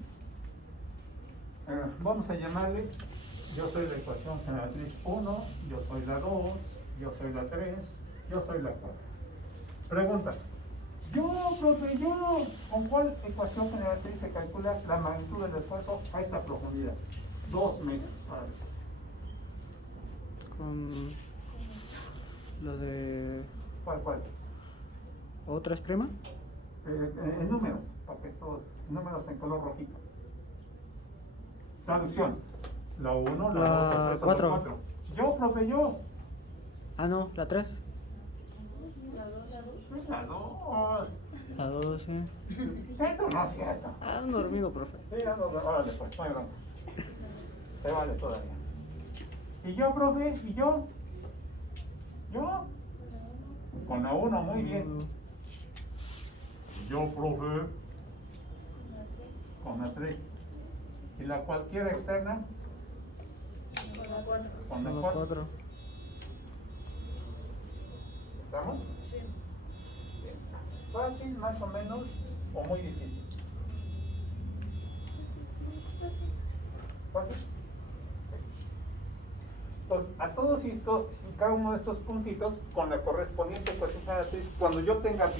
Vamos a llamarle, yo soy la ecuación generatriz 1, yo soy la 2, yo soy la 3, yo soy la 4. Pregunta, profe, ¿con cuál ecuación generatriz se calcula la magnitud del esfuerzo a esta profundidad? 2 metros. Con la de ¿Cuál? otra es prima. En números, para que todos, números en color rojito. Traducción. La 1, la 2, la 3, la 4. 4. Yo, profe, yo. Ah, no, la 3. La dos, la dos. La 2. La 2, sí. ¿Cierto o no es cierto? Ah, ando dormido, profe. Sí, órale, pues, no hay bronca. Se vale todavía. ¿Y yo, profe? ¿Y yo? ¿Yo? Con la 1, muy bien. Yo, profe. Con la 3. ¿Y la cualquiera externa? Con la cuatro. Con la La 4. 4. ¿Estamos? Sí. Bien. Fácil, más o menos, o muy difícil. Fácil. Pues a todos estos, cada uno de estos puntitos, con la correspondiente ecuación generatriz, cuando yo tenga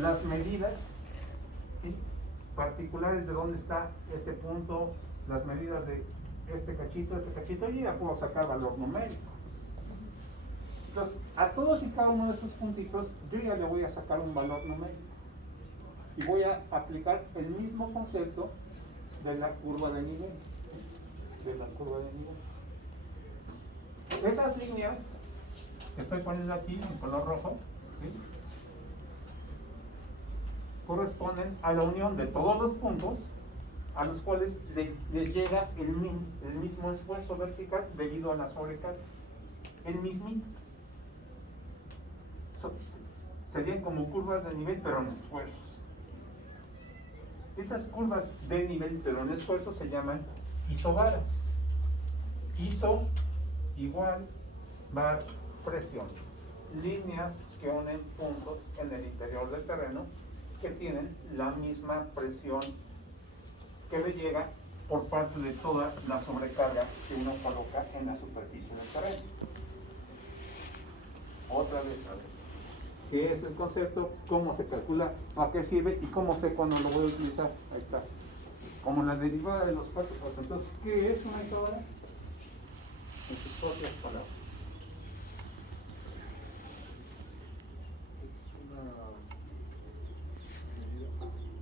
las medidas, ¿sí?, particulares de dónde está este punto, las medidas de este cachito, y ya puedo sacar valor numérico. Entonces, a todos y cada uno de estos puntitos, yo ya le voy a sacar un valor numérico. Y voy a aplicar el mismo concepto de la curva de nivel. Esas líneas que estoy poniendo aquí en color rojo, ¿sí?, corresponden a la unión de todos los puntos a los cuales les llega el mismo esfuerzo vertical debido a la sobrecarga. El mismito. Serían como curvas de nivel, pero en esfuerzos. Esas curvas de nivel, pero en esfuerzos, se llaman isobaras. Iso igual bar presión. Líneas que unen puntos en el interior del terreno que tienen la misma presión que le llega por parte de toda la sobrecarga que uno coloca en la superficie del terreno. Otra vez, ¿qué es el concepto? ¿Cómo se calcula? ¿A qué sirve? ¿Y cómo sé cuándo lo voy a utilizar? Ahí está. Como la derivada de los cuatro pasos. Entonces, ¿qué es una isobara? En sus propias palabras.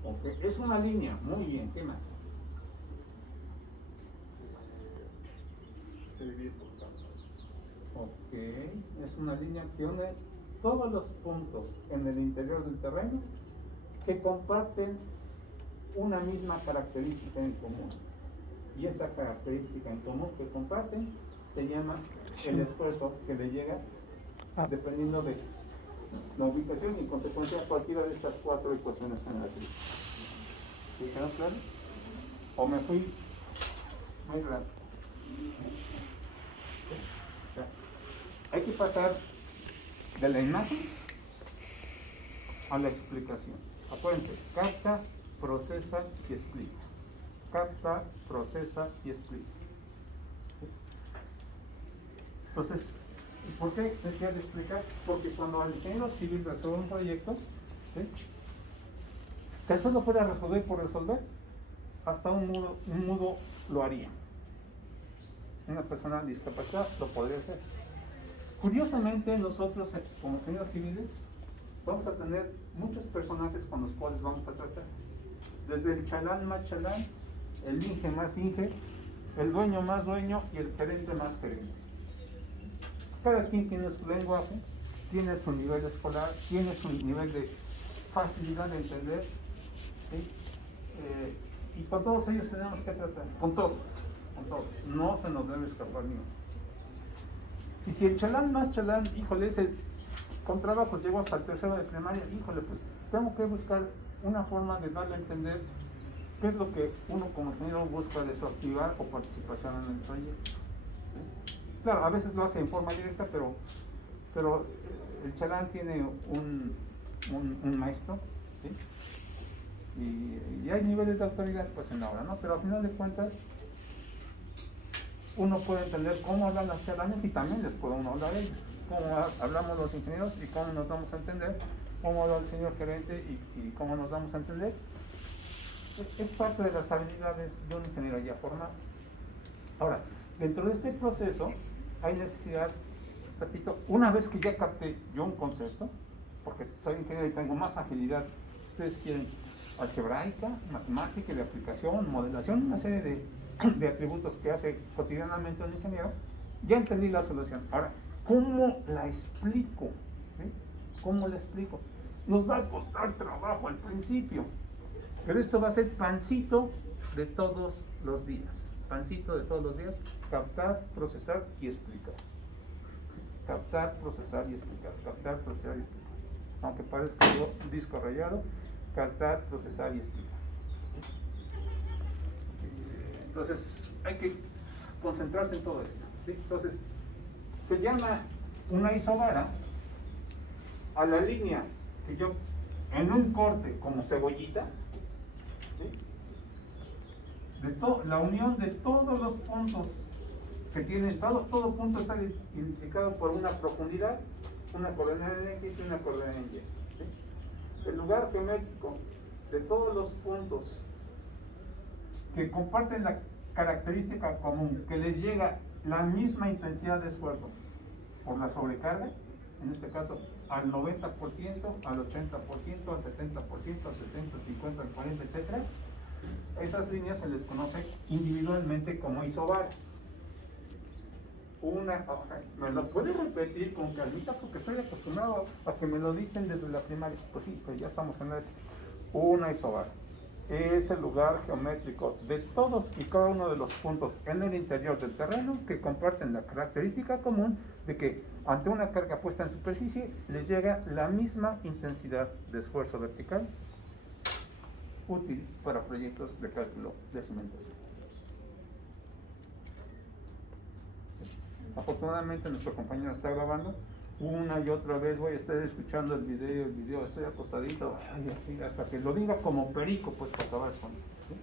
Okay. Es una línea, muy bien, ¿qué más? Se divide por tantos. Ok, es una línea que une todos los puntos en el interior del terreno que comparten una misma característica en común. Y esa característica en común que comparten se llama el esfuerzo que le llega dependiendo de la ubicación y en consecuencia cualquiera de estas cuatro ecuaciones generatrices. ¿Sí quedó claro? ¿O me fui muy rápido? Hay que pasar de la imagen a la explicación. Acuérdense, capta, procesa y explica. Capta, procesa y explica. Entonces, ¿por qué decía de explicar? Porque cuando el ingeniero civil resuelve un proyecto, ¿sí?, que eso lo pueda resolver por resolver, hasta un mudo lo haría. Una persona discapacitada lo podría hacer. Curiosamente, nosotros como ingenieros civiles vamos a tener muchos personajes con los cuales vamos a tratar. Desde el chalán más chalán, el inge más inge, el dueño más dueño y el gerente más gerente. Cada quien tiene su lenguaje, tiene su nivel escolar, tiene su nivel de facilidad de entender, ¿sí? Y con todos ellos tenemos que tratar, con todos, no se nos debe escapar ni uno. Y si el chalán más chalán, híjole, con trabajo llegó hasta el tercero de primaria, híjole, pues tengo que buscar una forma de darle a entender qué es lo que uno como ingeniero busca de su actividad o participación en el proyecto. ¿Sí? Claro, a veces lo hace en forma directa, pero el chalán tiene un maestro, ¿sí? Y hay niveles de autoridad pues en la obra, ¿no? Pero al final de cuentas uno puede entender cómo hablan las chalanes y también les puede uno hablar a ellos, cómo hablamos los ingenieros y cómo nos damos a entender, cómo habla el señor gerente y cómo nos damos a entender. Es parte de las habilidades de un ingeniero ya formado. Ahora, dentro de este proceso hay necesidad, repito, una vez que ya capté yo un concepto, porque soy ingeniero y tengo más agilidad ustedes quieren, algebraica, matemática, de aplicación, modelación, una serie de atributos que hace cotidianamente un ingeniero. Ya entendí la solución. Ahora, ¿cómo la explico? ¿Sí? ¿Cómo la explico? Nos va a costar trabajo al principio, pero esto va a ser pancito de todos los días. Pancito de todos los días, captar, procesar y explicar. Captar, procesar y explicar. Captar, procesar y explicar. Aunque parezca un disco rayado, captar, procesar y explicar. Entonces, hay que concentrarse en todo esto, ¿sí? Entonces, se llama una isobara a la línea que yo, en un corte como cebollita, ¿sí? La unión de todos los puntos que tienen, todo punto está identificado por una profundidad, una coordenada en X y una coordenada en Y. ¿Sí? El lugar geométrico de todos los puntos que comparten la característica común, que les llega la misma intensidad de esfuerzo por la sobrecarga, en este caso al 90%, al 80%, al 70%, al 60%, al 50%, al 40%, etc. Esas líneas se les conoce individualmente como isobaras. ¿Me lo puede repetir con calmita? Porque estoy acostumbrado a que me lo dicen desde la primaria. Pues sí, pues ya estamos en eso. Una isobara es el lugar geométrico de todos y cada uno de los puntos en el interior del terreno que comparten la característica común de que ante una carga puesta en superficie les llega la misma intensidad de esfuerzo vertical útil para proyectos de cálculo de cimentación. Afortunadamente nuestro compañero está grabando. Una y otra vez voy a estar escuchando el video, estoy acostadito, hasta que lo diga como perico, pues para acabar con ¿sí?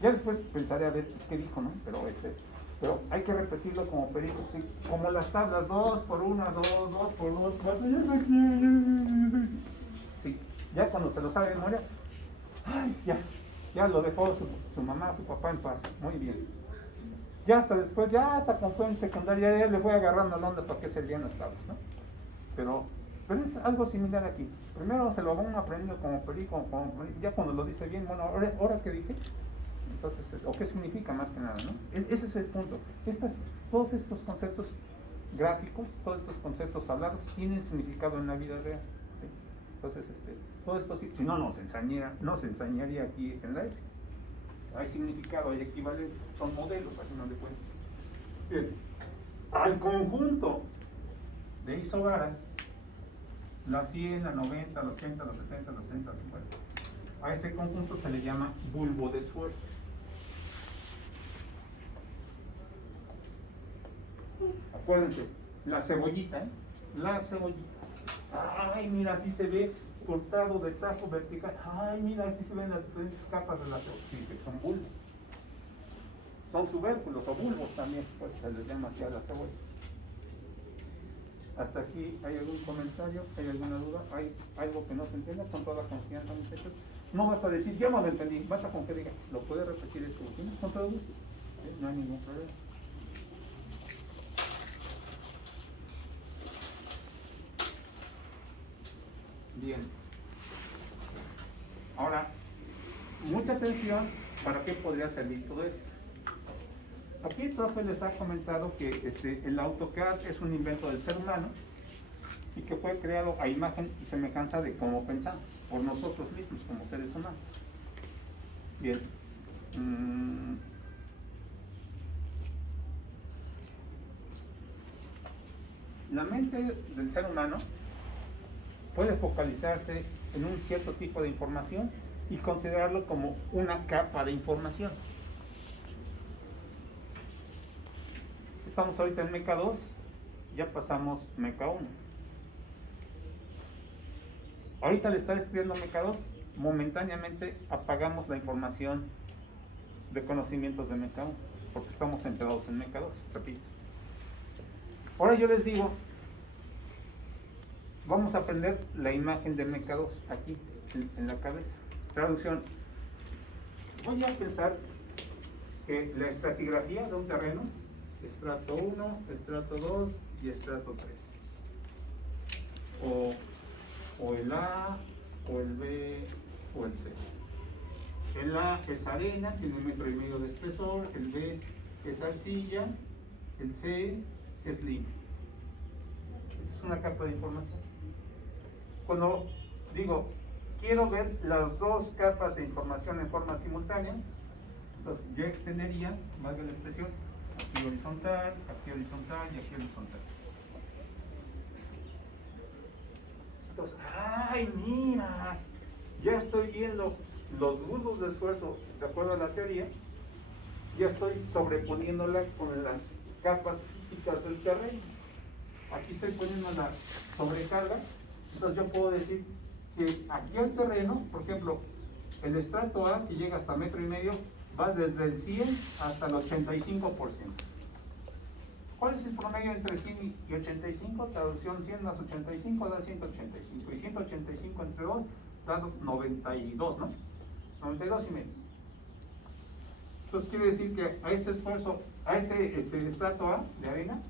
Ya después pensaré a ver qué dijo, ¿no? Pero hay que repetirlo como perico, ¿sí? Como las tablas, 2 por 1, 2 por 2, 4, sí, ya cuando se lo sabe de memoria, ya lo dejó su mamá, su papá en paz, muy bien. Ya hasta después, ya hasta cuando fue en secundaria, ya le fue agarrando la onda para que servían las tablas, ¿no? Pero es algo similar aquí. Primero se lo van aprendiendo como perico, ya cuando lo dice bien, bueno, ahora que dije, entonces, o qué significa más que nada, ¿no? Ese es el punto. Todos estos conceptos gráficos, todos estos conceptos hablados, tienen significado en la vida real, ¿sí? Entonces, todo esto, si no, no se enseñaría aquí en la ESI. Hay significado, hay equivalencia, son modelos, al final de cuentas. Bien, al conjunto de isobaras, la 100, la 90, la 80, la 70, la 60, la 50, a ese conjunto se le llama bulbo de esfuerzo. Acuérdense, la cebollita, la cebollita. Ay, mira, así se ve cortado de tajo vertical. Ay, mira, así se ven las diferentes capas de la cebolla. Sí, son bulbos. Son tubérculos o bulbos también, pues se les llama así a la cebolla. Hasta aquí, ¿hay algún comentario? ¿Hay alguna duda? ¿Hay algo que no se entienda? Con toda confianza, muchachos. No basta decir, ya no lo entendí, basta con que diga, ¿lo puede repetir esto último? Con todo gusto. No hay ningún problema. Bien. Ahora, mucha atención, ¿para qué podría servir todo esto? Aquí el profe les ha comentado que el AutoCAD es un invento del ser humano y que fue creado a imagen y semejanza de cómo pensamos, por nosotros mismos como seres humanos. Bien. La mente del ser humano puede focalizarse en un cierto tipo de información y considerarlo como una capa de información. Estamos ahorita en Meca 2, ya pasamos Meca 1. Ahorita al estar estudiando Meca 2, momentáneamente apagamos la información de conocimientos de Meca 1, porque estamos centrados en Meca 2, repito. Ahora yo les digo, vamos a aprender la imagen de Meca 2 aquí, en la cabeza. Traducción. Voy a pensar que la estratigrafía de un terreno, estrato 1, estrato 2 y estrato 3. O el A, o el B, o el C. El A es arena, tiene 1,5 metros de espesor, el B es arcilla, el C es limo. Esta es una capa de información. Cuando digo, quiero ver las dos capas de información en forma simultánea, entonces yo extendería, valga la expresión, aquí horizontal y aquí horizontal. Entonces, ¡ay, mira! Ya estoy viendo los bulbos de esfuerzo de acuerdo a la teoría, ya estoy sobreponiéndola con las capas físicas del terreno. Aquí estoy poniendo la sobrecarga, entonces yo puedo decir que aquí el terreno, por ejemplo, el estrato A, que llega hasta 1,5 metros, va desde el 100 hasta el 85%. ¿Cuál es el promedio entre 100 y 85? Traducción: 100 más 85 da 185. Y 185 entre 2 da 92, ¿no? 92 y medio. Entonces quiere decir que a este esfuerzo, a este estrato A de arena,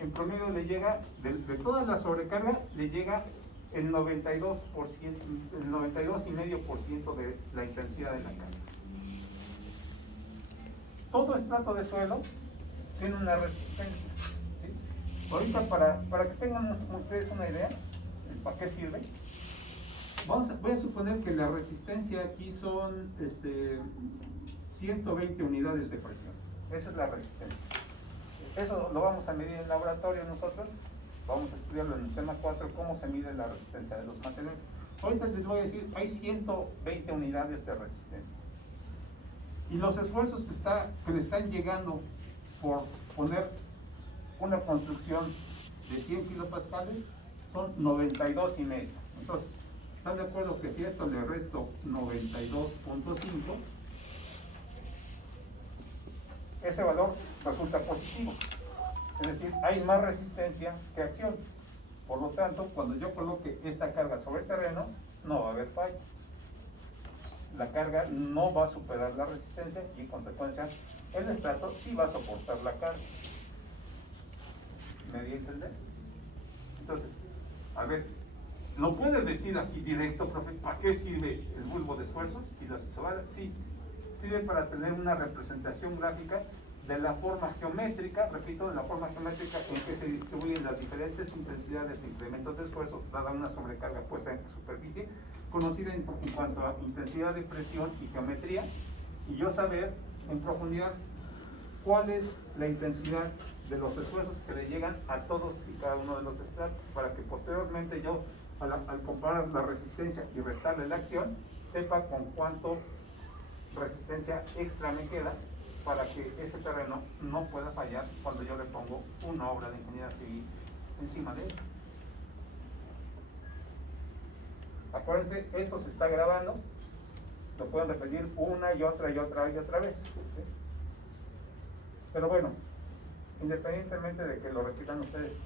en promedio le llega, de toda la sobrecarga, le llega el 92%, el 92,5% de la intensidad de la carga. Todo estrato de suelo tiene una resistencia, ¿sí? Ahorita para que tengan ustedes una idea de para qué sirve, voy a suponer que la resistencia aquí son 120 unidades de presión. Esa es la resistencia. Eso lo vamos a medir en laboratorio nosotros. Vamos a estudiarlo en el tema 4, cómo se mide la resistencia de los materiales. Ahorita les voy a decir, hay 120 unidades de resistencia. Y los esfuerzos que le están llegando por poner una construcción de 100 kilopascales son 92 y medio. Entonces, ¿están de acuerdo que si a esto le resto 92.5, ese valor resulta positivo? Es decir, hay más resistencia que acción. Por lo tanto, cuando yo coloque esta carga sobre el terreno, no va a haber fallo. La carga no va a superar la resistencia y, en consecuencia, el estrato sí va a soportar la carga. ¿Me di a entender? Entonces, a ver, ¿no puede decir así directo, profe, para qué sirve el bulbo de esfuerzos y las isobaras? Sí, sirve para tener una representación gráfica de la forma geométrica, repito, de la forma geométrica en que se distribuyen las diferentes intensidades de incrementos de esfuerzo dada una sobrecarga puesta en superficie, conocida en cuanto a intensidad de presión y geometría, y yo saber en profundidad cuál es la intensidad de los esfuerzos que le llegan a todos y cada uno de los estratos, para que posteriormente yo, al comparar la resistencia y restarle la acción, sepa con cuánto resistencia extra me queda para que ese terreno no pueda fallar cuando yo le pongo una obra de ingeniería civil encima de él. Acuérdense, esto se está grabando, lo pueden repetir una y otra vez, ¿sí? Pero bueno, independientemente de que lo repitan ustedes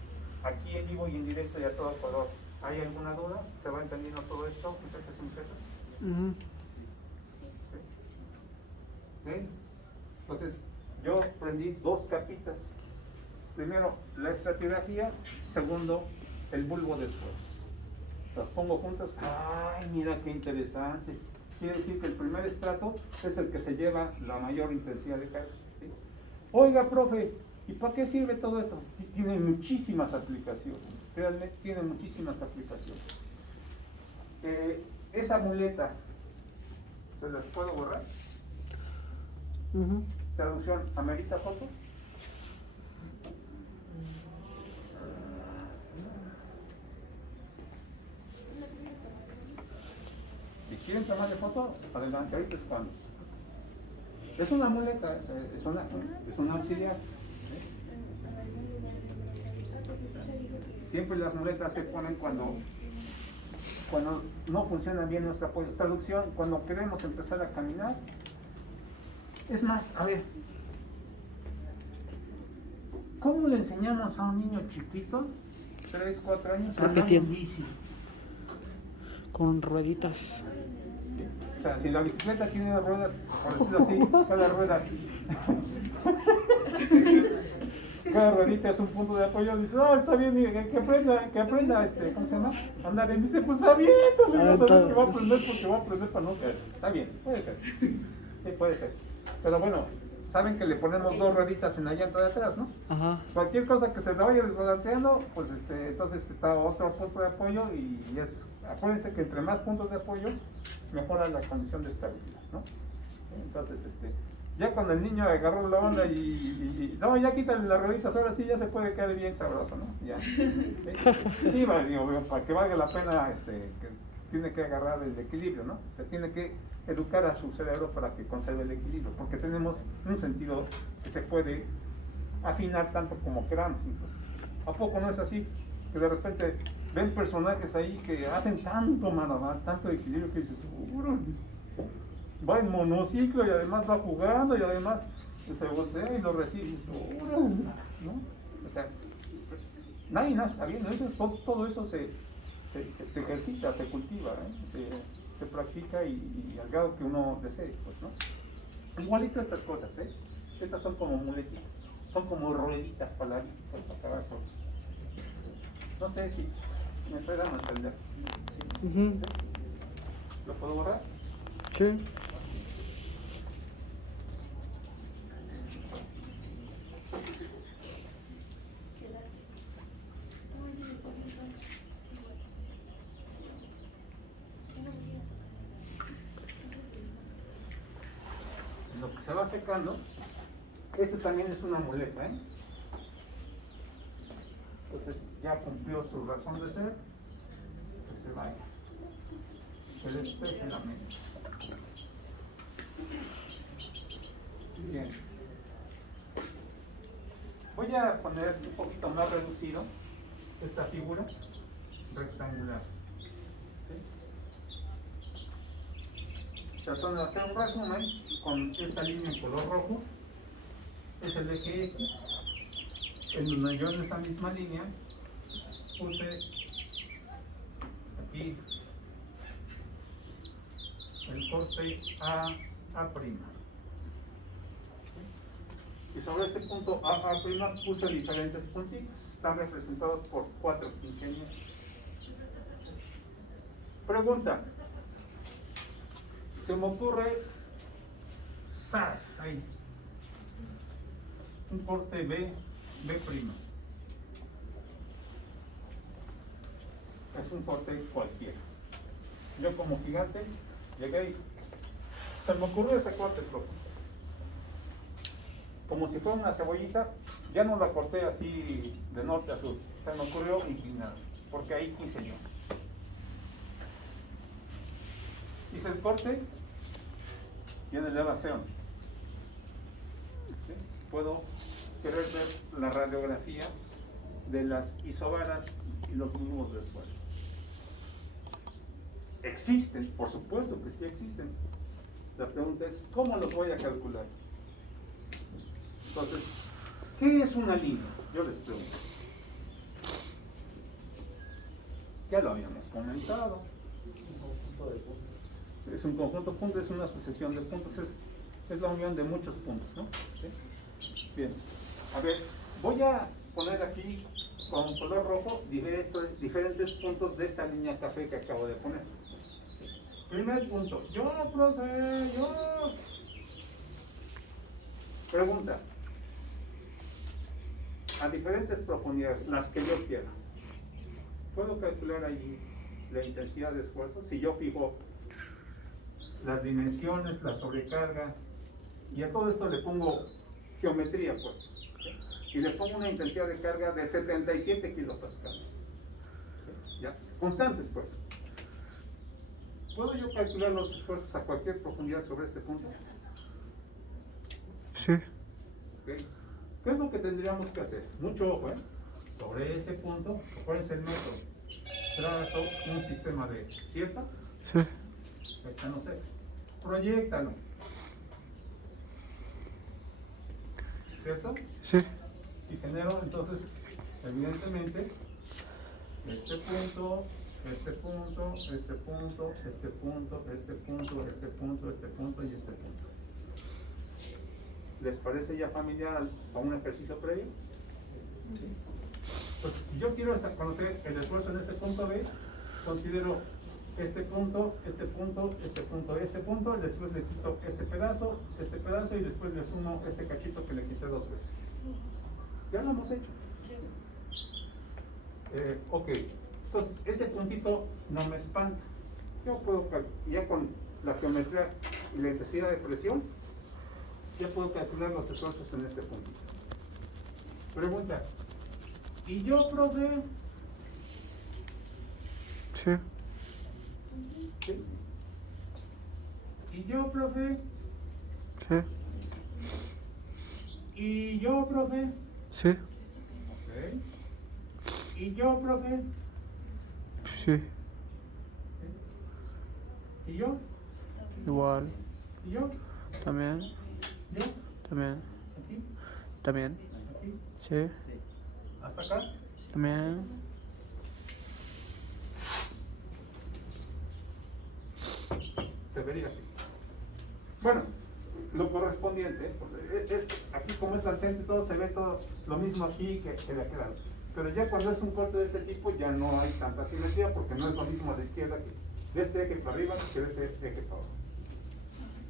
aquí en vivo y en directo y a todo color, ¿hay alguna duda? ¿Se va entendiendo todo esto, muchachos y muchachas? ¿Sí? Entonces, yo prendí dos capitas. Primero, la estratigrafía. Segundo, el bulbo de esfuerzos. Las pongo juntas. ¡Ay, mira qué interesante! Quiere decir que el primer estrato es el que se lleva la mayor intensidad de carga, ¿sí? Oiga, profe, ¿y para qué sirve todo esto? Tiene muchísimas aplicaciones. Realmente tiene muchísimas aplicaciones. Esa muleta, ¿se las puedo borrar? Traducción: ¿amerita foto? Si quieren tomarle foto, adelante, ahorita es cuando. Es una muleta, es una auxiliar. Siempre las muletas se ponen cuando no funciona bien nuestro apoyo. Traducción: cuando queremos empezar a caminar. Es más, a ver, ¿cómo le enseñamos a un niño chiquito, 3, 4 años, a andar en bici? Con rueditas. ¿Sí? O sea, si la bicicleta tiene ruedas, por decirlo así, cada rueda cada ruedita es un punto de apoyo, dice, está bien, que aprenda, ¿cómo se llama? Andar, y dice, pues aviéntale, no sabes que va a aprender porque va a aprender para no caer. Está bien, puede ser, sí, puede ser. Pero bueno, saben que le ponemos 2 rueditas en la llanta de atrás, ¿no? Ajá. Cualquier cosa que se le vaya desbalanceando, pues entonces está otro punto de apoyo acuérdense que entre más puntos de apoyo, mejora la condición de estabilidad, ¿no? Entonces, ya cuando el niño agarró la onda no, ya quítale las rueditas, ahora sí ya se puede caer bien sabroso, ¿no? Ya. Sí, para que valga la pena, que tiene que agarrar el equilibrio, ¿no? Se tiene que educar a su cerebro para que conserve el equilibrio, porque tenemos un sentido que se puede afinar tanto como queramos. Incluso. ¿A poco no es así? Que de repente ven personajes ahí que hacen tanto malabar, tanto equilibrio que dices, va en monociclo y además va jugando y además se voltea y lo recibe y dices, ¿no? O sea, nadie nace sabiendo eso, todo eso se ejercita, se cultiva, se practica y al grado que uno desee, pues, ¿no? Igualito estas cosas, estas son como muletitas, son como rueditas para la bici, para cada cosa. No sé si me estoy dando a entender. Ujú. ¿Lo puedo borrar? Sí. Lo que se va secando, también es una muleta, Entonces ya cumplió su razón de ser, que se vaya, que le despeje la mente. Bien. Voy a poner un poquito más reducido esta figura rectangular. Tratando de hacer un resumen con esta línea en color rojo, es el eje X, en donde yo en esa misma línea puse aquí el corte A'. Y sobre ese punto A' puse diferentes puntitos, están representados por 4 quinceañeras. Pregunta. Se me ocurre, ahí, un corte B'. Es un corte cualquiera. Yo como gigante llegué y se me ocurrió ese corte propio. Como si fuera una cebollita, ya no la corté así de norte a sur, se me ocurrió inclinado, porque ahí quise yo. Hice el corte y en elevación. ¿Sí? Puedo querer ver la radiografía de las isobaras y los grupos de esfuerzo. Existen, por supuesto que sí existen. La pregunta es, ¿cómo los voy a calcular? Entonces, ¿qué es una línea? Yo les pregunto. Ya lo habíamos comentado. Es un conjunto de puntos, es una sucesión de puntos, es la unión de muchos puntos, ¿no? ¿Sí? Bien, a ver, voy a poner aquí con color rojo diferentes puntos de esta línea café que acabo de poner. Primer punto, profe, Pregunta, a diferentes profundidades, las que yo quiera, ¿puedo calcular allí la intensidad de esfuerzo? Si yo fijo las dimensiones, la sobrecarga, y a todo esto le pongo geometría, pues, y le pongo una intensidad de carga de 77 kilopascales, ¿ya? Constantes, pues. ¿Puedo yo calcular los esfuerzos a cualquier profundidad sobre este punto? Sí. ¿Okay? ¿Qué es lo que tendríamos que hacer? Mucho ojo, sobre ese punto, acuérdense el método. Trazo un sistema de, ¿cierto? Sí. No sé. Proyéctalo. ¿Cierto? Sí. Y genero entonces, evidentemente, este punto y este punto. ¿Les parece ya familiar a un ejercicio previo? Entonces, si yo quiero conocer el esfuerzo en este punto B, considero este punto, este punto, este punto, este punto, después le quito este pedazo y después le sumo este cachito que le quité 2 veces. Ya lo hemos hecho. Ok, entonces ese puntito no me espanta. Yo puedo, ya con la geometría y la intensidad de presión, ya puedo calcular los esfuerzos en este puntito. Pregunta, ¿y yo probé? Sí. ¿Sí? ¿Y yo probé? Sí. ¿Y yo probé? Sí. Ok. ¿Y yo probé? Sí. ¿Y yo? Igual. ¿Y yo? También. ¿Yo? También. ¿Aquí? También. ¿Aquí? Sí. ¿Hasta acá? También. Se vería así. Bueno, lo correspondiente, aquí como es al centro y todo, se ve todo lo mismo aquí que de aquel lado. Pero ya cuando es un corte de este tipo, ya no hay tanta simetría, porque no es lo mismo a la izquierda que de este eje para arriba que de este eje para abajo.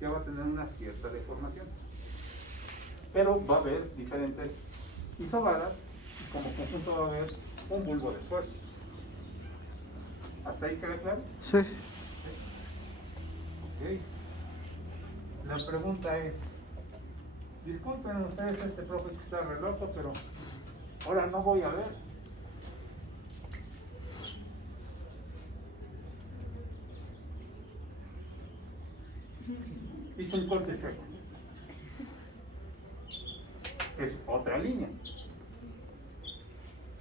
Ya va a tener una cierta deformación. Pero va a haber diferentes isobaras, y como conjunto va a haber un bulbo de esfuerzo. ¿Hasta ahí queda claro? Sí. Ok. La pregunta es, disculpen ustedes este profe que está re loco, pero ahora no voy a ver. Hice un corte chueco. Es otra línea.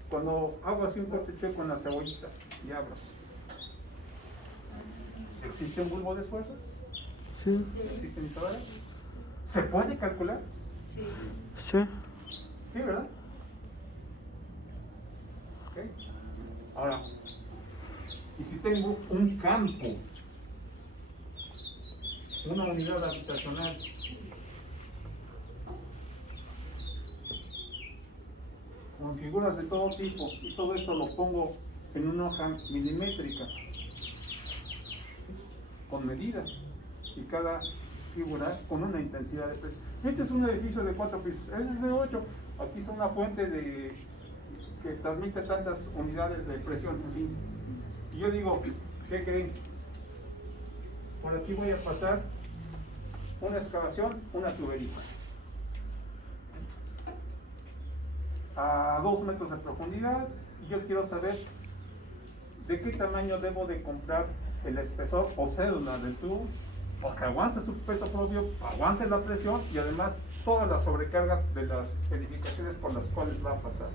Cuando hago así un corte chueco en la cebollita y abro, ¿existe un bulbo de esfuerzo? Sí. ¿Existe un isobara? ¿Se puede calcular? Sí. Sí. Sí, ¿verdad? Ok. Ahora, ¿y si tengo un campo, una unidad habitacional, con figuras de todo tipo, y todo esto lo pongo en una hoja milimétrica, con medidas, y cada figura con una intensidad de presión? Este es un edificio de 4 pisos, este es de 8, aquí es una fuente que transmite tantas unidades de presión, en fin. Y yo digo, ¿qué creen? Por aquí voy a pasar una excavación, una tubería, a 2 metros de profundidad, y yo quiero saber de qué tamaño debo de comprar el espesor o cédula del tubo, para que aguante su peso propio, aguante la presión y además toda la sobrecarga de las edificaciones por las cuales va a pasar.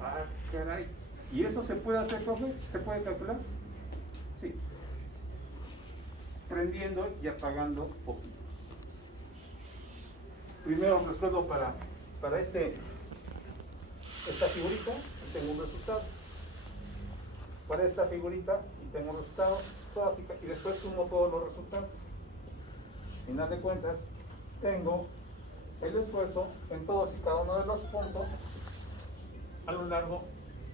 Ah, caray. ¿Y eso se puede hacer, profe? ¿Se puede calcular? Sí. Prendiendo y apagando poquitos. Primero resuelvo para esta figurita y tengo un resultado. Para esta figurita y tengo un resultado, y después sumo todos los resultados. Al final de cuentas, tengo el esfuerzo en todos y cada uno de los puntos a lo largo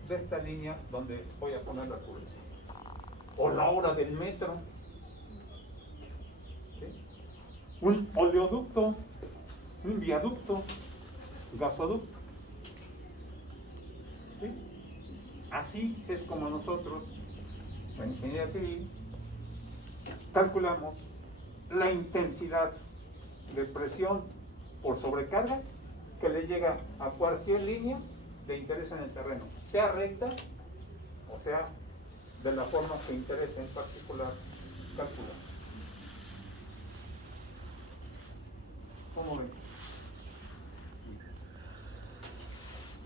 de esta línea donde voy a poner la curva. O la hora del metro. ¿Sí? Un oleoducto, un viaducto, gasoducto. ¿Sí? Así es como nosotros, la ingeniería civil, calculamos la intensidad de presión por sobrecarga que le llega a cualquier línea de interés en el terreno, sea recta o sea de la forma que interese en particular calcular. ¿Cómo ven?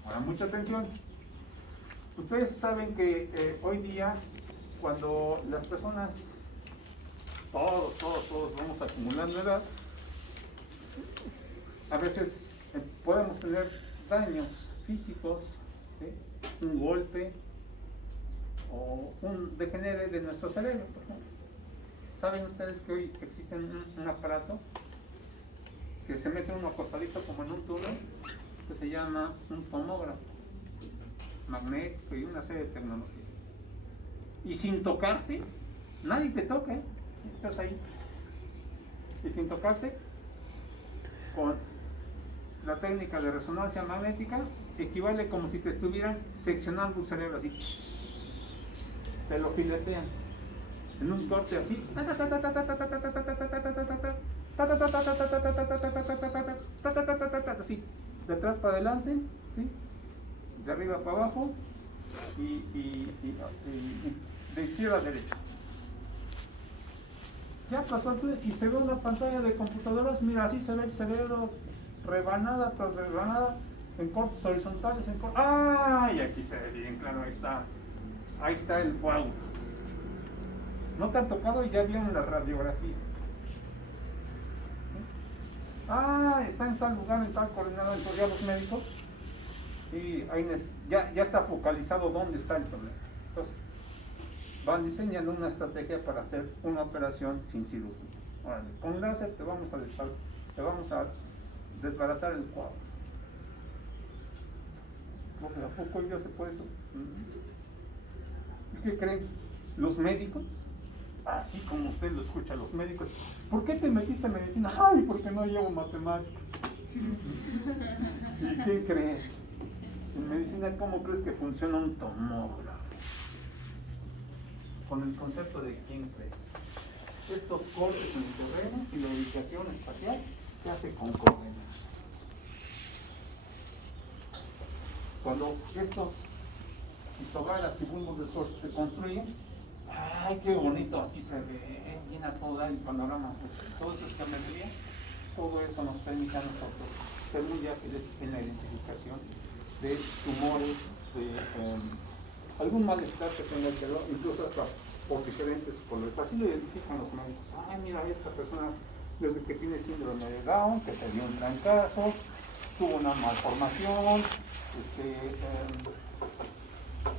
Ahora, mucha atención. Ustedes saben que hoy día, cuando las personas, todos vamos acumulando edad, a veces podemos tener daños físicos, ¿sí? Un golpe o un degenere de nuestro cerebro, por ejemplo. ¿Saben ustedes que hoy existe un aparato que se mete uno acostadito como en un tubo que se llama un tomógrafo magnético y una serie de tecnologías. Y sin tocarte, nadie te toca, ¿eh? Estás ahí. Y sin tocarte, con la técnica de resonancia magnética, equivale como si te estuvieran seccionando un cerebro así. Te lo filetean. En un corte así. Así. De atrás para adelante, ¿sí? De arriba para abajo y de izquierda a derecha. Ya pasó y se ve una pantalla de computadoras, mira, así se ve el cerebro rebanada tras rebanada en cortes horizontales, ¡ay! Aquí se ve bien claro, ahí está el wow. No te han tocado y ya vieron la radiografía. Está en tal lugar, en tal coordenada, entonces ya los médicos y ahí ya está focalizado dónde está el problema. Entonces van diseñando una estrategia para hacer una operación sin cirugía. Órale, con láser te vamos a desbaratar el cuadro. ¿A poco ya se puede eso? ¿Y qué creen? Los médicos, así como usted lo escucha, los médicos, ¿por qué te metiste en medicina? ¡Ay, porque no llevo matemáticas! ¿Y qué crees? En medicina, ¿cómo crees que funciona un tomógrafo? Con el concepto de quién crees. Estos cortes en el terreno y la ubicación espacial se hace con coordenadas. Cuando estos histogramas y bulbos de sol se construyen, ¡ay, qué bonito! Así se ve, bien a todo el panorama. Pues, todo eso es geometría, todo eso nos permite a nosotros ser muy ágiles en la identificación de tumores, de algún malestar que tenga el pelo, incluso hasta por diferentes colores. Así lo identifican los médicos. ¡Ay, mira, esta persona desde que tiene síndrome de Down, que se dio un trancazo, tuvo una malformación,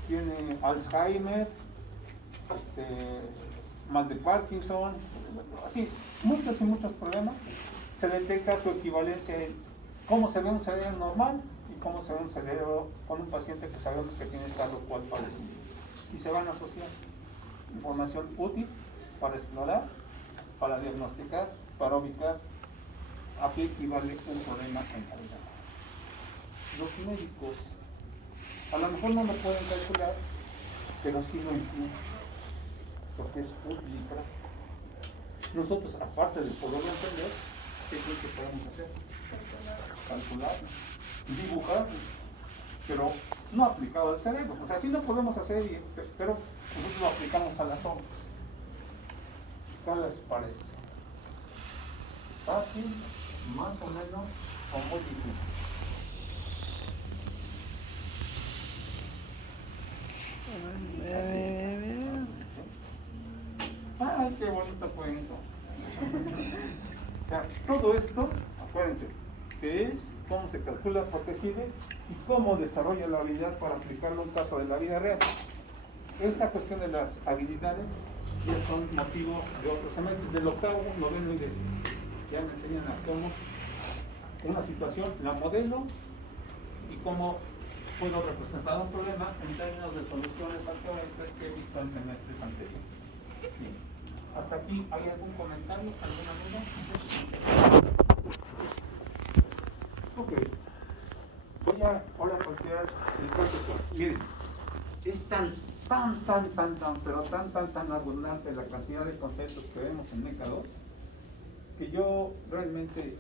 tiene Alzheimer, mal de Parkinson, así, muchos y muchos problemas. Se detecta su equivalencia en cómo se ve un cerebro normal y cómo se ve un cerebro con un paciente que sabemos que tiene tal o cual padecimiento. Y se van a asociar información útil para explorar, para diagnosticar, para ubicar a qué equivale un problema en calidad. Los médicos a lo mejor no lo pueden calcular, pero sí lo entienden, porque es útil y práctico. Nosotros, aparte de poderlo entender, ¿qué creen que podemos hacer? Calcular, dibujar, pero no aplicado al cerebro. O sea, sí lo podemos hacer, pero nosotros lo aplicamos a las obras. ¿Qué les parece? ¿Fácil, más o menos, o muy difícil? ¡Ay, qué bonito cuento! O sea, todo esto, acuérdense, que es cómo se calcula por qué sirve y cómo desarrolla la habilidad para aplicarlo en un caso de la vida real. Esta cuestión de las habilidades ya son motivo de otros semestres, del octavo, noveno y décimo. Ya me enseñan a cómo una situación la modelo y cómo puedo representar un problema en términos de soluciones algebraicas que he visto en semestres anteriores. Bien. ¿Hasta aquí hay algún comentario? ¿Alguna duda? Ok. Voy a ahora considerar el concepto. Miren, es tan abundante la cantidad de conceptos que vemos en MECA 2 que yo realmente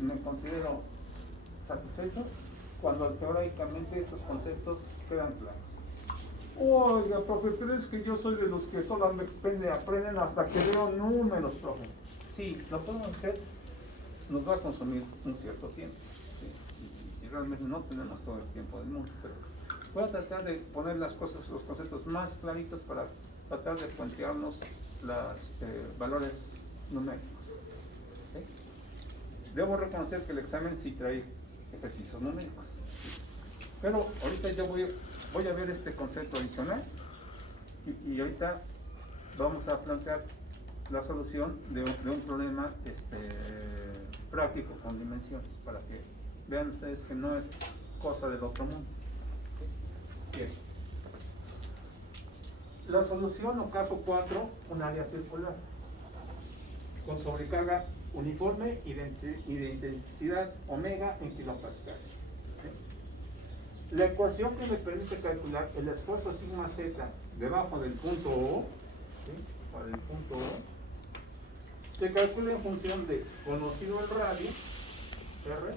me considero satisfecho cuando teóricamente estos conceptos quedan claros. Oiga, profe, pero es que yo soy de los que solamente aprenden hasta que veo números, profe. Sí, lo podemos hacer, nos va a consumir un cierto tiempo, ¿sí? Y realmente no tenemos todo el tiempo del mundo, pero voy a tratar de poner las cosas, los conceptos más claritos para tratar de plantearnos los valores numéricos. ¿Sí? Debo reconocer que el examen sí trae ejercicios numéricos, pero ahorita yo voy a ver este concepto adicional y ahorita vamos a plantear la solución de un problema práctico con dimensiones para que Vean ustedes que no es cosa del otro mundo. ¿Sí? Bien. La solución o caso 4, un área circular con sobrecarga uniforme y de intensidad omega en kilopascales. ¿Sí? La ecuación que me permite calcular el esfuerzo sigma z debajo del punto O, ¿sí? Para el punto O, se calcula en función de conocido el radio, R,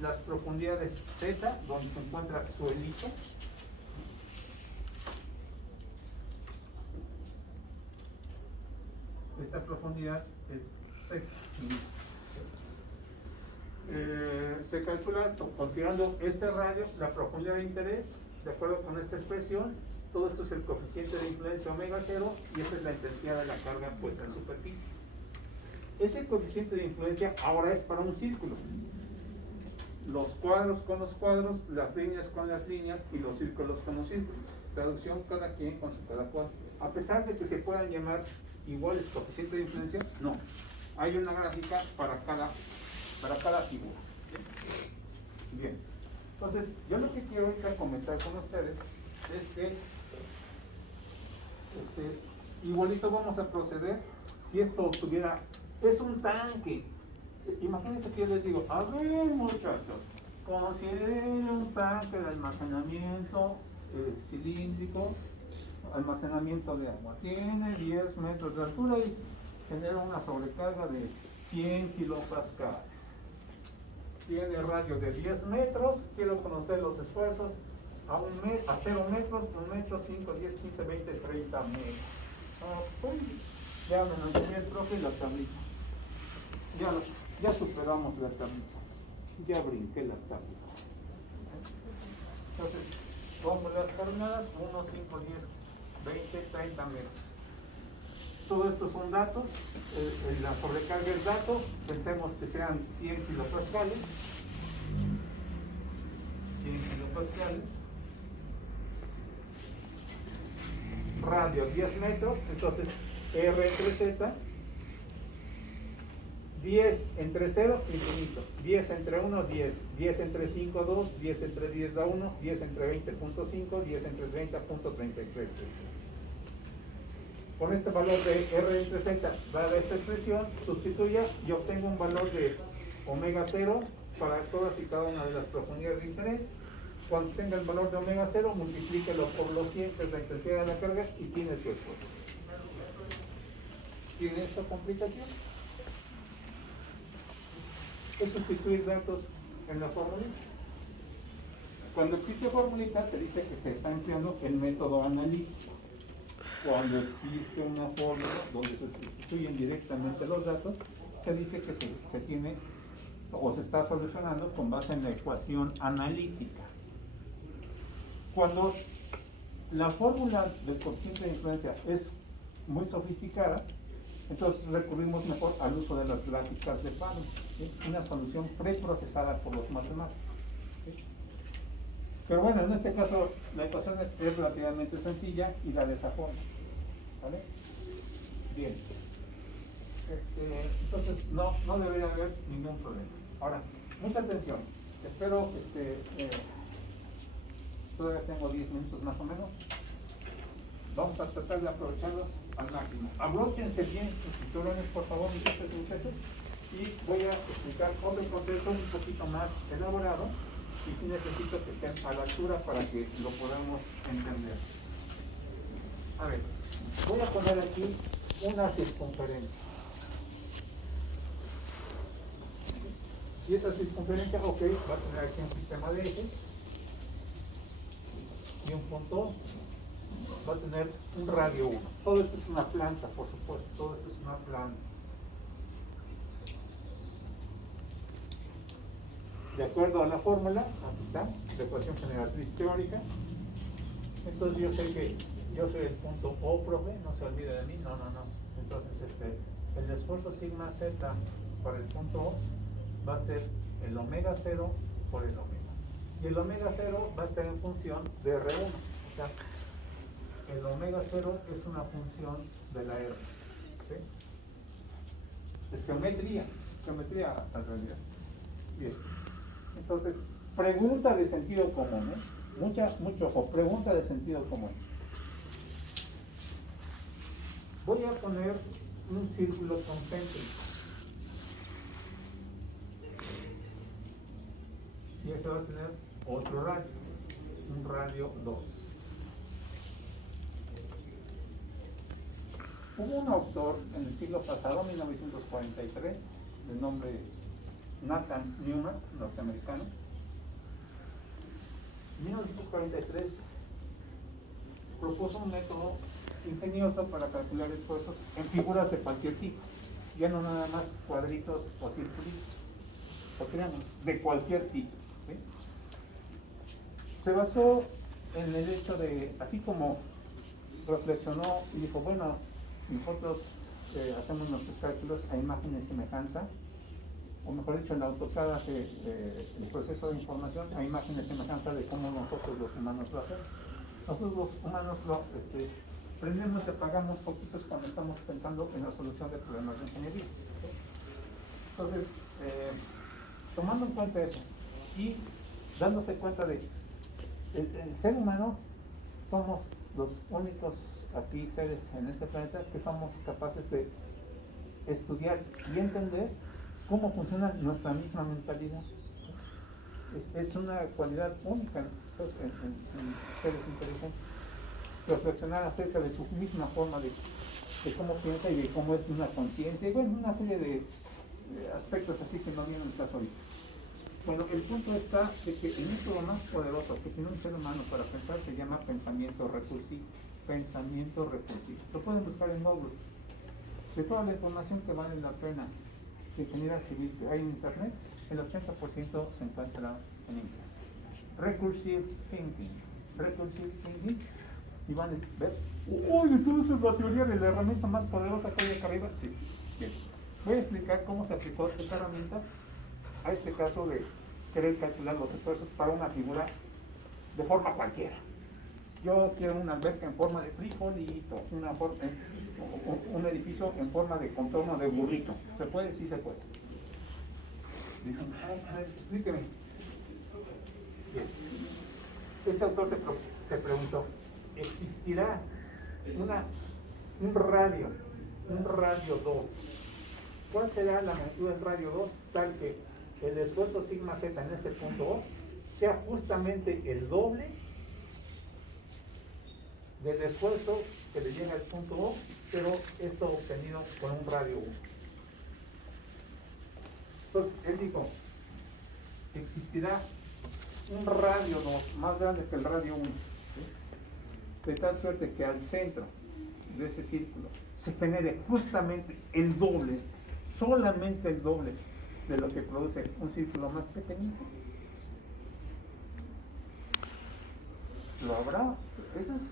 las profundidades Z, donde se encuentra suelito, esta profundidad es Z. Se calcula considerando este radio, la profundidad de interés, de acuerdo con esta expresión. Todo esto es el coeficiente de influencia omega 0 y esa es la intensidad de la carga puesta en superficie. Ese coeficiente de influencia ahora es para un círculo. Los cuadros con los cuadros, las líneas con las líneas y los círculos con los círculos. Traducción cada quien con su cada cual. A pesar de que se puedan llamar iguales coeficiente de influencia, no. Hay una gráfica para cada figura. Bien. Entonces, yo lo que quiero ahorita comentar con ustedes es que igualito vamos a proceder si esto tuviera, es un tanque. Imagínense que yo les digo, a ver muchachos, consideren un tanque de almacenamiento cilíndrico, almacenamiento de agua, tiene 10 metros de altura y genera una sobrecarga de 100 kilopascales, tiene radio de 10 metros, quiero conocer los esfuerzos a 0 metros, 1 metro, 5, 10, 15, 20, 30 metros. Pues, ya me lo enseñé el profe y la tablita. Ya superamos la tablita. Ya brinqué la tablita. Entonces, pongo las coordenadas, 1, 5, 10, 20, 30 metros. Todo esto son datos, la sobrecarga es dato, pensemos que sean 100 kilopascales. 100 kilopascales. Radio 10 metros, entonces R entre Z, 10 entre 0, infinito, 10 entre 1, 10, 10 entre 5, 2, 10 entre 10 da 1, 10 entre 20.5, 10 entre 30.33. Con este valor de R entre Z, dada esta expresión, sustituya y obtengo un valor de omega 0 para todas y cada una de las profundidades de interés. Cuando tenga el valor de omega 0, multiplíquelo por los 100, que es la intensidad de la carga, y tiene su esfuerzo. ¿Tiene esta complicación? Es sustituir datos en la fórmula. Cuando existe formulita, se dice que se está empleando el método analítico. Cuando existe una fórmula donde se sustituyen directamente los datos, se dice que se tiene o se está solucionando con base en la ecuación analítica. Cuando la fórmula del coeficiente de influencia es muy sofisticada, entonces recurrimos mejor al uso de las gráficas de Fano, ¿sí? Una solución preprocesada por los matemáticos, ¿sí? Pero bueno, en este caso la ecuación es relativamente sencilla y la de esa forma, ¿vale? Bien. Entonces no debería haber ningún problema. Ahora, mucha atención. Espero que todavía tengo 10 minutos más o menos. Vamos a tratar de aprovecharlos al máximo. Abróchense bien sus cinturones, por favor, mis muchachos, y voy a explicar otro proceso un poquito más elaborado y sí necesito que estén a la altura para que lo podamos entender. A ver, voy a poner aquí una circunferencia. Y esa circunferencia, ok, va a tener aquí un sistema de ejes y un punto, va a tener un radio 1. Todo esto es una planta, por supuesto, todo esto es una planta. De acuerdo a la fórmula, aquí está, la ecuación generatriz teórica. Entonces yo sé que yo soy el punto O, profe, no se olvide de mí, no. Entonces el esfuerzo sigma Z para el punto O va a ser el omega 0 por el omega. Y el omega 0 va a estar en función de R1. O sea, el omega 0 es una función de la R. ¿Sí? Es geometría en realidad. Bien. Entonces, pregunta de sentido común, mucho ojo, pregunta de sentido común. Voy a poner un círculo concéntrico. Y ese va a tener otro radio, un radio 2. Hubo un autor en el siglo pasado, 1943, de nombre Nathan Newman, norteamericano. En 1943 propuso un método ingenioso para calcular esfuerzos en figuras de cualquier tipo, ya no nada más cuadritos o circulitos o triángulos, de cualquier tipo, ¿sí? Se basó en el hecho de, así como reflexionó y dijo, bueno, nosotros hacemos nuestros cálculos a imagen y semejanza, o mejor dicho, el AutoCAD hace el proceso de información a imagen y semejanza de cómo nosotros los humanos lo hacemos. Nosotros los humanos prendemos y apagamos poquitos cuando estamos pensando en la solución de problemas de ingeniería. Entonces, tomando en cuenta eso y dándose cuenta de el ser humano, somos los únicos aquí seres en este planeta que somos capaces de estudiar y entender cómo funciona nuestra misma mentalidad. Es una cualidad única, pues, en seres inteligentes. Reflexionar acerca de su misma forma de cómo piensa y de cómo es una conciencia, y bueno, una serie de aspectos así que no vienen al caso ahorita. Bueno, el punto está de que el método más poderoso que tiene un ser humano para pensar se llama pensamiento recursivo. Pensamiento recursivo. Lo pueden buscar en Google. De toda la información que vale la pena de ingeniería civil que hay en internet, el 80% se encuentra en inglés. Recursive thinking. Recursive thinking. Y van a ver, uy, entonces la teoría de la herramienta más poderosa que hay acá arriba. Sí, bien. Voy a explicar cómo se aplicó esta herramienta a este caso de querer calcular los esfuerzos para una figura de forma cualquiera. Yo quiero una alberca en forma de frijolito, un edificio en forma de contorno de burrito. ¿Se puede? Sí se puede. Dicen, a ver, explíqueme. Bien. Este autor se preguntó, ¿existirá un radio 2? ¿Cuál será la magnitud del radio 2 tal que el esfuerzo sigma z en este punto O sea justamente el doble del esfuerzo que le llega al punto O, pero esto obtenido con un radio 1? Entonces, él dijo, existirá un radio 2 más grande que el radio 1, ¿sí? De tal suerte que al centro de ese círculo se genere justamente el doble, solamente el doble de lo que produce un círculo más pequeñito. Lo habrá. Esa es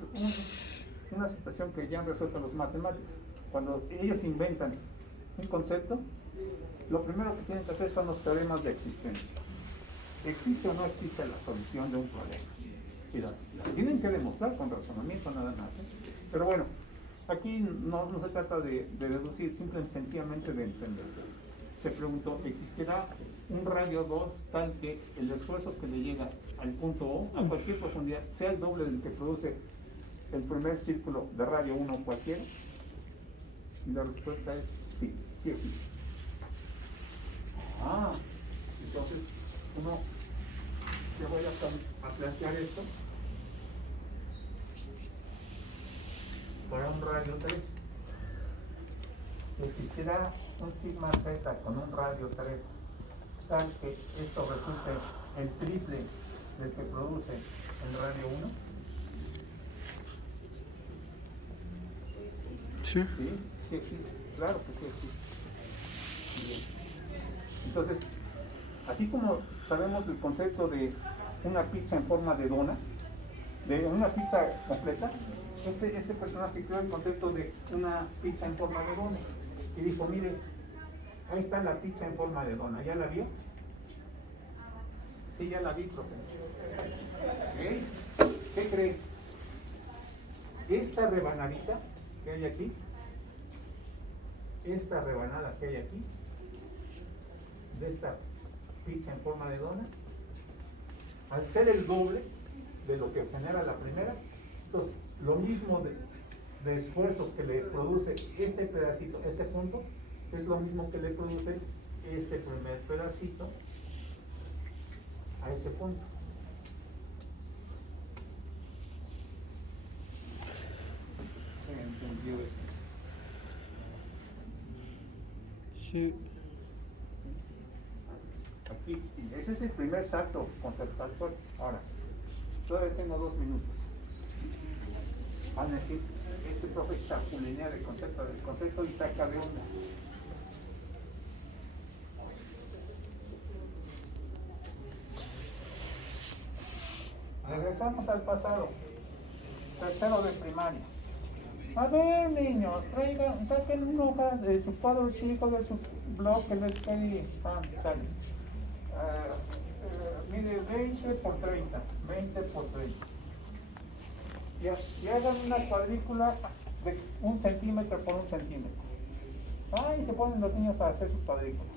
una situación que ya han resuelto los matemáticos. Cuando ellos inventan un concepto, lo primero que tienen que hacer son los teoremas de existencia. ¿Existe o no existe la solución de un problema? Cuidado, lo tienen que demostrar con razonamiento nada más, ¿eh? Pero bueno, aquí no se trata de deducir, simplemente sencillamente de entender. Se preguntó, ¿existirá un radio 2 tal que el esfuerzo que le llega al punto O, a cualquier profundidad, sea el doble del que produce el primer círculo de radio 1 cualquiera? Y la respuesta es sí, sí existe. Entonces uno se voy a plantear esto para un radio 3. Existirá un sigma z con un radio 3 tal que esto resulte el triple del que produce el radio 1. Sí. Sí existe, claro que sí existe. Bien. Entonces, así como sabemos el concepto de una pizza en forma de dona, de una pizza completa, este personaje creó el concepto de una pizza en forma de dona y dijo, mire, ahí está la pizza en forma de dona, ¿ya la vio? Sí, ya la vi, profe. ¿Okay? ¿Qué cree? Esta rebanadita que hay aquí, esta rebanada que hay aquí, de esta pizza en forma de dona, al ser el doble de lo que genera la primera, entonces lo mismo de esfuerzo que le produce este pedacito, este punto, es lo mismo que le produce este primer pedacito a ese punto. ¿Se entendió esto? Sí. Aquí, ese es el primer salto conceptual. Ahora, todavía tengo 2 minutos. Van a decir, este profe está lineal el concepto y saca de onda. Regresamos al pasado. Tercero de primaria. A ver, niños, saquen una hoja de su cuadro chico, de su blog que les pedí. Mide 20 por 30, 20 por 30. Y hagan una cuadrícula de 1 centímetro por 1 centímetro. Y se ponen los niños a hacer su cuadrícula.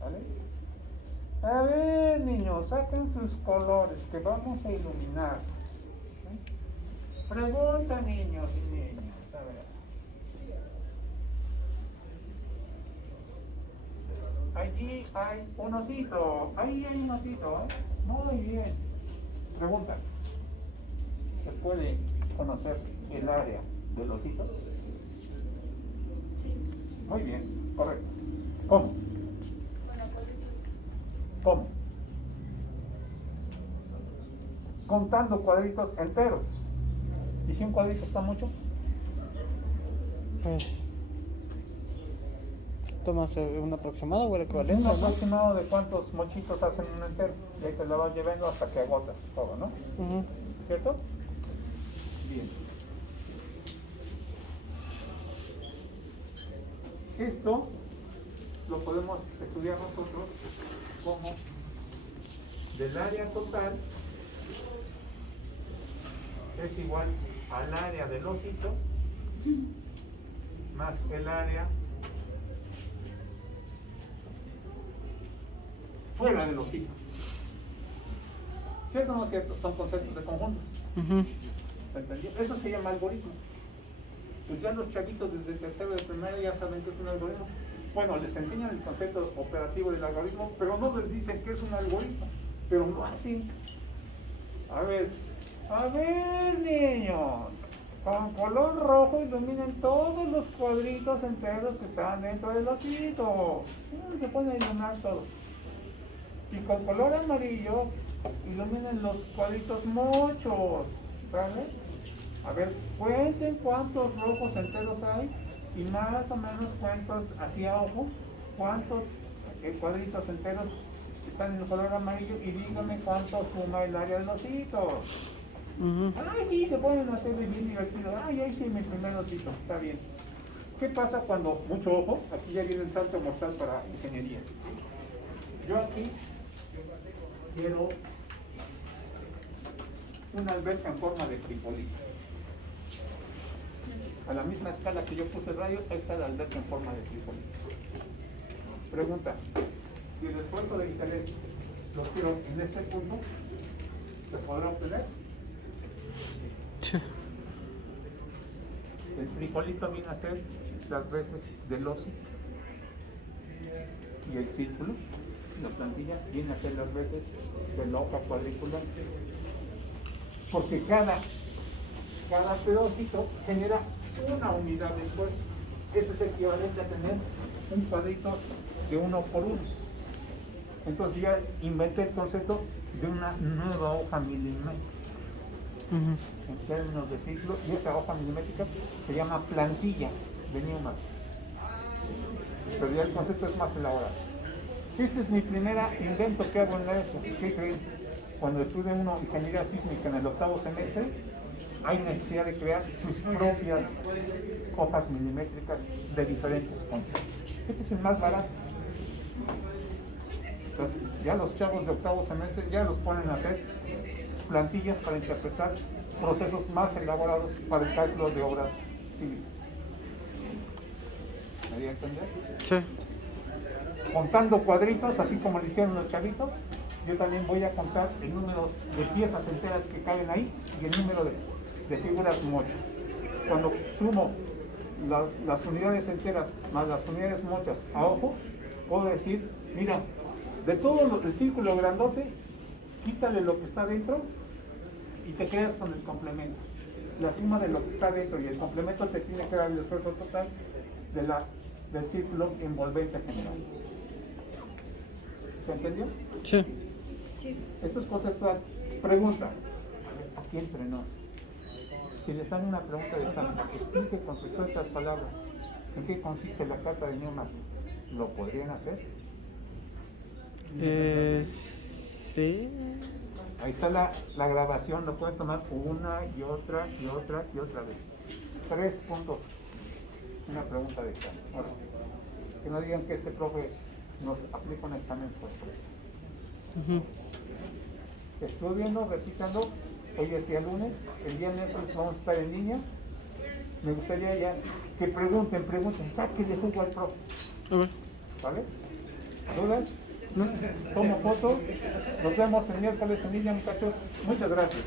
¿Vale? A ver, niños, saquen sus colores que vamos a iluminar. Pregunta, niños y niñas. A ver. Allí hay un osito. Ahí hay un osito, ¿eh? Muy bien. Pregunta. ¿Se puede conocer el área del osito? Muy bien, correcto. ¿Cómo? ¿Cómo? Contando cuadritos enteros. ¿Y si un cuadrito está mucho? Pues. ¿Tomas un aproximado o el Un equivalente? ¿No? aproximado de cuántos mochitos hacen un entero. Y ahí te lo vas llevando hasta que agotas todo, ¿no? Ujú. ¿Cierto? Bien. Esto lo podemos estudiar nosotros como del área total es igual al área del osito más el área fuera del osito. ¿Cierto o no es cierto? Son conceptos de conjuntos. Ujú. ¿Se entendió? Eso se llama algoritmo. Pues ya los chavitos desde tercero de primaria ya saben que es un algoritmo. Bueno, les enseñan el concepto operativo del algoritmo, pero no les dicen que es un algoritmo, pero lo hacen. A ver, niños, con color rojo iluminen todos los cuadritos enteros que están dentro del osito. Se pone a iluminar todo. Y con color amarillo iluminen los cuadritos mochos, ¿vale? A ver, cuenten cuántos rojos enteros hay y más o menos cuántos, así a ojo, cuántos cuadritos enteros están en el color amarillo y díganme cuánto suma el área del osito. Ujú. Sí, se pueden hacer bien divertido. Ahí sí, mi primer osito, está bien. ¿Qué pasa cuando, mucho ojo, aquí ya viene el salto mortal para ingeniería? Yo aquí quiero una alberca en forma de frijolito. A la misma escala que yo puse el rayo, ahí está la alberca en forma de frijolito. Pregunta, si el esfuerzo de interés lo quiero en este punto, ¿se podrá obtener? Sí. El frijolito viene a ser las veces del osito y el círculo, la plantilla viene a ser las veces de la hoja cuadricular, porque cada pedacito genera una unidad de esfuerzo. Eso es equivalente a tener un cuadrito de 1 por 1. Entonces ya inventé el concepto de una nueva hoja milimétrica en términos de ciclo, y esa hoja milimétrica se llama plantilla de Newman. Pero ya el concepto es más elaborado. Este es mi primera invento que hago en la ESO. ¿Qué creen? Cuando estudia uno ingeniería sísmica en el 8º semestre, hay necesidad de crear sus propias hojas milimétricas de diferentes conceptos. Este es el más barato. Entonces, ya los chavos de 8º semestre ya los ponen a hacer plantillas para interpretar procesos más elaborados para el cálculo de obras civiles. ¿Me dio a entender? Sí. Contando cuadritos, así como lo hicieron los chavitos, yo también voy a contar el número de piezas enteras que caben ahí y el número de figuras mochas. Cuando sumo las unidades enteras más las unidades mochas a ojo, puedo decir, mira, de todo el círculo grandote, quítale lo que está dentro y te quedas con el complemento. La suma de lo que está dentro y el complemento te tiene que dar el esfuerzo total del círculo envolvente general. ¿Se entendió? Sí. Esto es conceptual. Pregunta, aquí entre nos. Si les sale una pregunta de examen, explique con sus propias palabras en qué consiste la carta de Newman. ¿Lo podrían hacer? Sí. Ahí está la grabación, lo pueden tomar una y otra y otra y otra vez. 3 puntos. Una pregunta de examen. Ahora, que no digan que este profe nos aplica un examen por sorpresa. Estudiando, repitando. Hoy es día lunes, el día miércoles vamos a estar en línea. Me gustaría ya que pregunten, sáquenle jugo al profe. Ok. ¿Vale? ¿Dudas? Tomo foto. Nos vemos el miércoles en línea, muchachos. Muchas gracias.